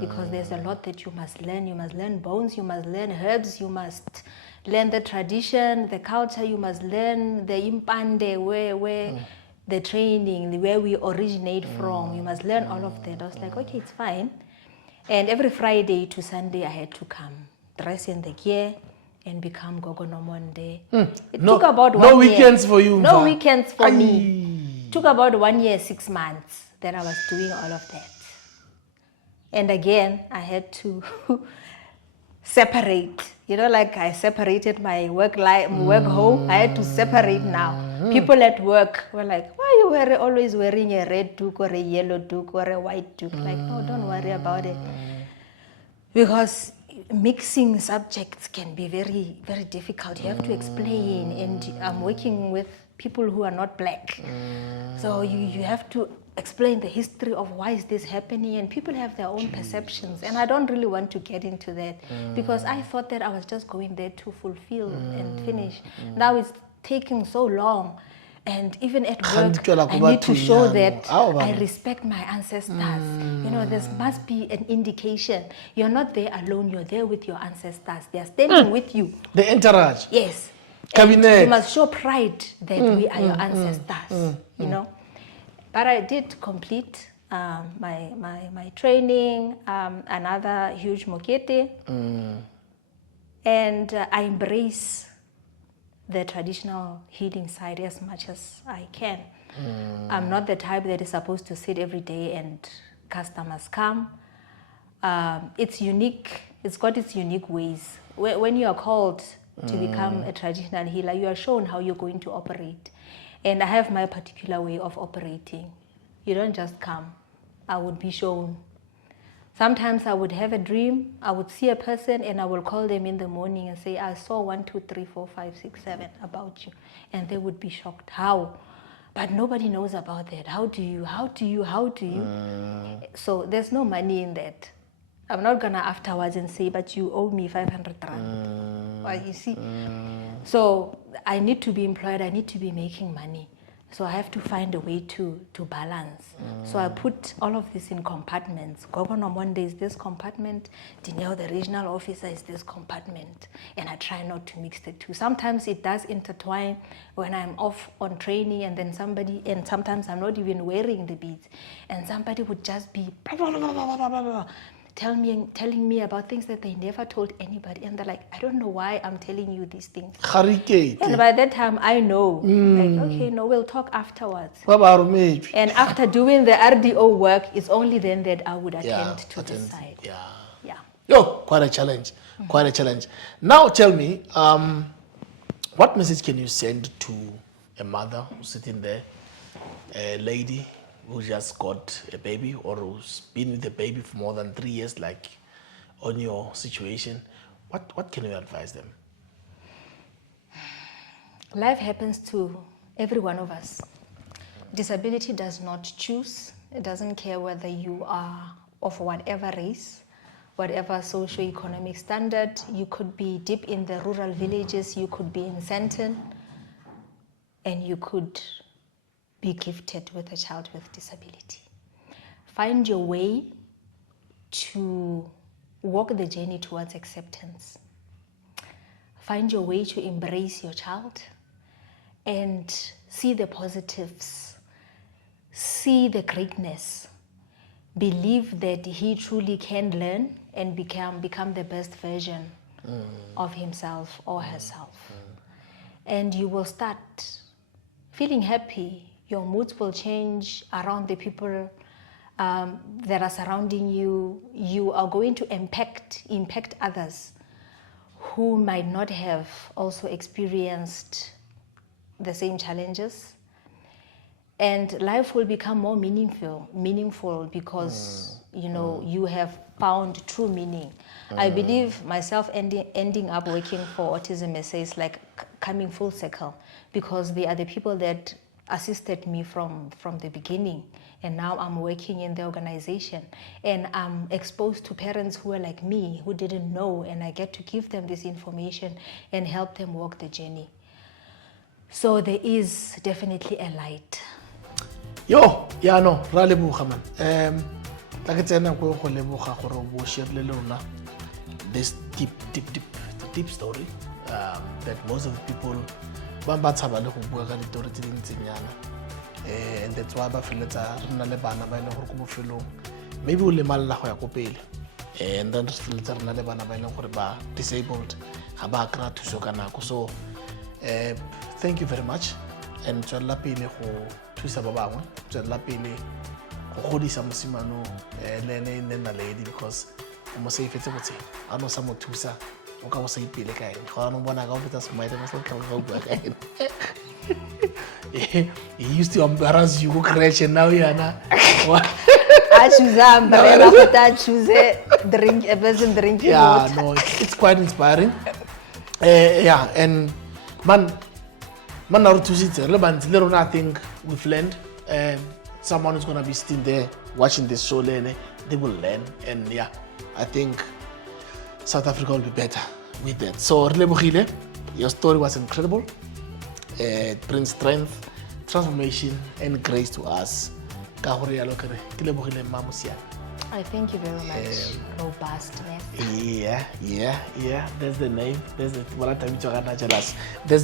because there's a lot that you must learn. You must learn bones, you must learn herbs, you must learn the tradition, the culture, you must learn the impande, where the training, where we originate from. You must learn all of that. I was like, okay, it's fine. And every Friday to Sunday, I had to come, dress in the gear, and become Gogo Nomonde. It took about 1 year. No weekends for you. No weekends for me. Took about 1 year, 6 months that I was doing all of that. And again, I had to separate. You know, like I separated my work life, work home. I had to separate now. People at work were like, why are you always wearing a red toque or a yellow toque or a white toque? Like, no, don't worry about it. Because mixing subjects can be very, very difficult. You have to explain, and I'm working with people who are not black. So you have to explain the history of why is this happening, and people have their own perceptions, and I don't really want to get into that because I thought that I was just going there to fulfill and finish. Now it's taking so long, and even at work I need to show that I respect my ancestors. You know, there must be an indication. You're not there alone, you're there with your ancestors. They're standing with you. The entourage. Yes. Cabinet. You must show pride that we are your ancestors, you know. But I did complete my training, another huge mokete, and I embrace the traditional healing side as much as I can. I'm not the type that is supposed to sit every day and customers come. It's unique. It's got its unique ways. When you are called to become a traditional healer, you are shown how you're going to operate. And I have my particular way of operating. You don't just come. I would be shown. Sometimes I would have a dream. I would see a person and I will call them in the morning and say, I saw 1, 2, 3, 4, 5, 6, 7 about you. And they would be shocked. How? But nobody knows about that. How do you? So there's no money in that. I'm not gonna afterwards and say, but you owe me 500 rand. Well, you see? So I need to be employed, I need to be making money. So I have to find a way to balance. So I put all of this in compartments. Governor Monday is this compartment, Dineo, the regional officer, is this compartment. And I try not to mix the two. Sometimes it does intertwine when I'm off on training and then and sometimes I'm not even wearing the beads. And somebody would just be telling me about things that they never told anybody, and they're like, I don't know why I'm telling you these things. And by that time I know, like, okay, no, we'll talk afterwards. And after doing the RDO work, it's only then that I would attend to the side. Yeah. Yo, quite a challenge. Quite a challenge. Now tell me, what message can you send to a mother who's sitting there, a lady who just got a baby or who's been with the baby for more than 3 years, like on your situation? What can you advise them? Life happens to every one of us. Disability does not choose. It doesn't care whether you are of whatever race, whatever socio-economic standard. You could be deep in the rural villages, you could be in Sandton, and you could be gifted with a child with disability. Find your way to walk the journey towards acceptance. Find your way to embrace your child and see the positives, see the greatness, believe that he truly can learn and become the best version of himself or herself. And you will start feeling happy. Your moods will change around the people that are surrounding you. You are going to impact others who might not have also experienced the same challenges. And life will become more meaningful because you have found true meaning. I believe myself ending up working for Autism SA is like coming full circle, because they are the people that assisted me from the beginning, and now I'm working in the organization and I'm exposed to parents who are like me, who didn't know, and I get to give them this information and help them walk the journey. So there is definitely a light. Yo, yeah, no, ra leboga man. La ke tsena go leboga gore bo share le lona this deep story that most of the people ba tshaba le go bua ka ditori tse dintsenyana, and that's why ba feletsa re na le bana ba ile gore go bofelong maybe o le malla go ya go pele, and then re feletsa re na le bana ba ile gore ba disabled ga ba kra thuso ka nako. So thank you very much, and tswela pele go thusa ba bangwe, tswela pele go godisa mosimano le nna lady, because o mo say fetse botse a no sa mo thusa o ka go sa ipele ka ene go ana bona ka o fetsa smile mo sa ka go bua ka ene he used to embarrass you go crash and now yana I choose umbrella, but I choose a person drinking yeah water. no it's quite inspiring yeah and man na re thusitse le bantsi le rona I think we've learned someone is going to be still there watching this show learn they will learn and yeah I think South Africa will be better with that so re lebogile your story was incredible it brings strength transformation and grace to us ka gore ya lo kere ke lebogile mma Mosiane. I thank you very much. Robustness. Yeah. That's the name. That's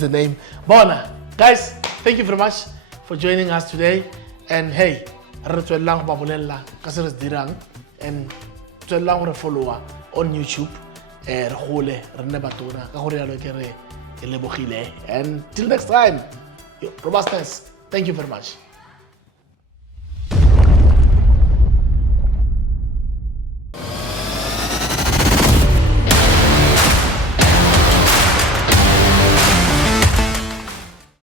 the name. Bona, guys, thank you very much for joining us today. And hey, re tswelang go babolela ka se re dirang and tswelang go re follower on YouTube. Re gole re ne batona ka gore ya lo kere e lebogile. And till next time, robustness. Thank you very much.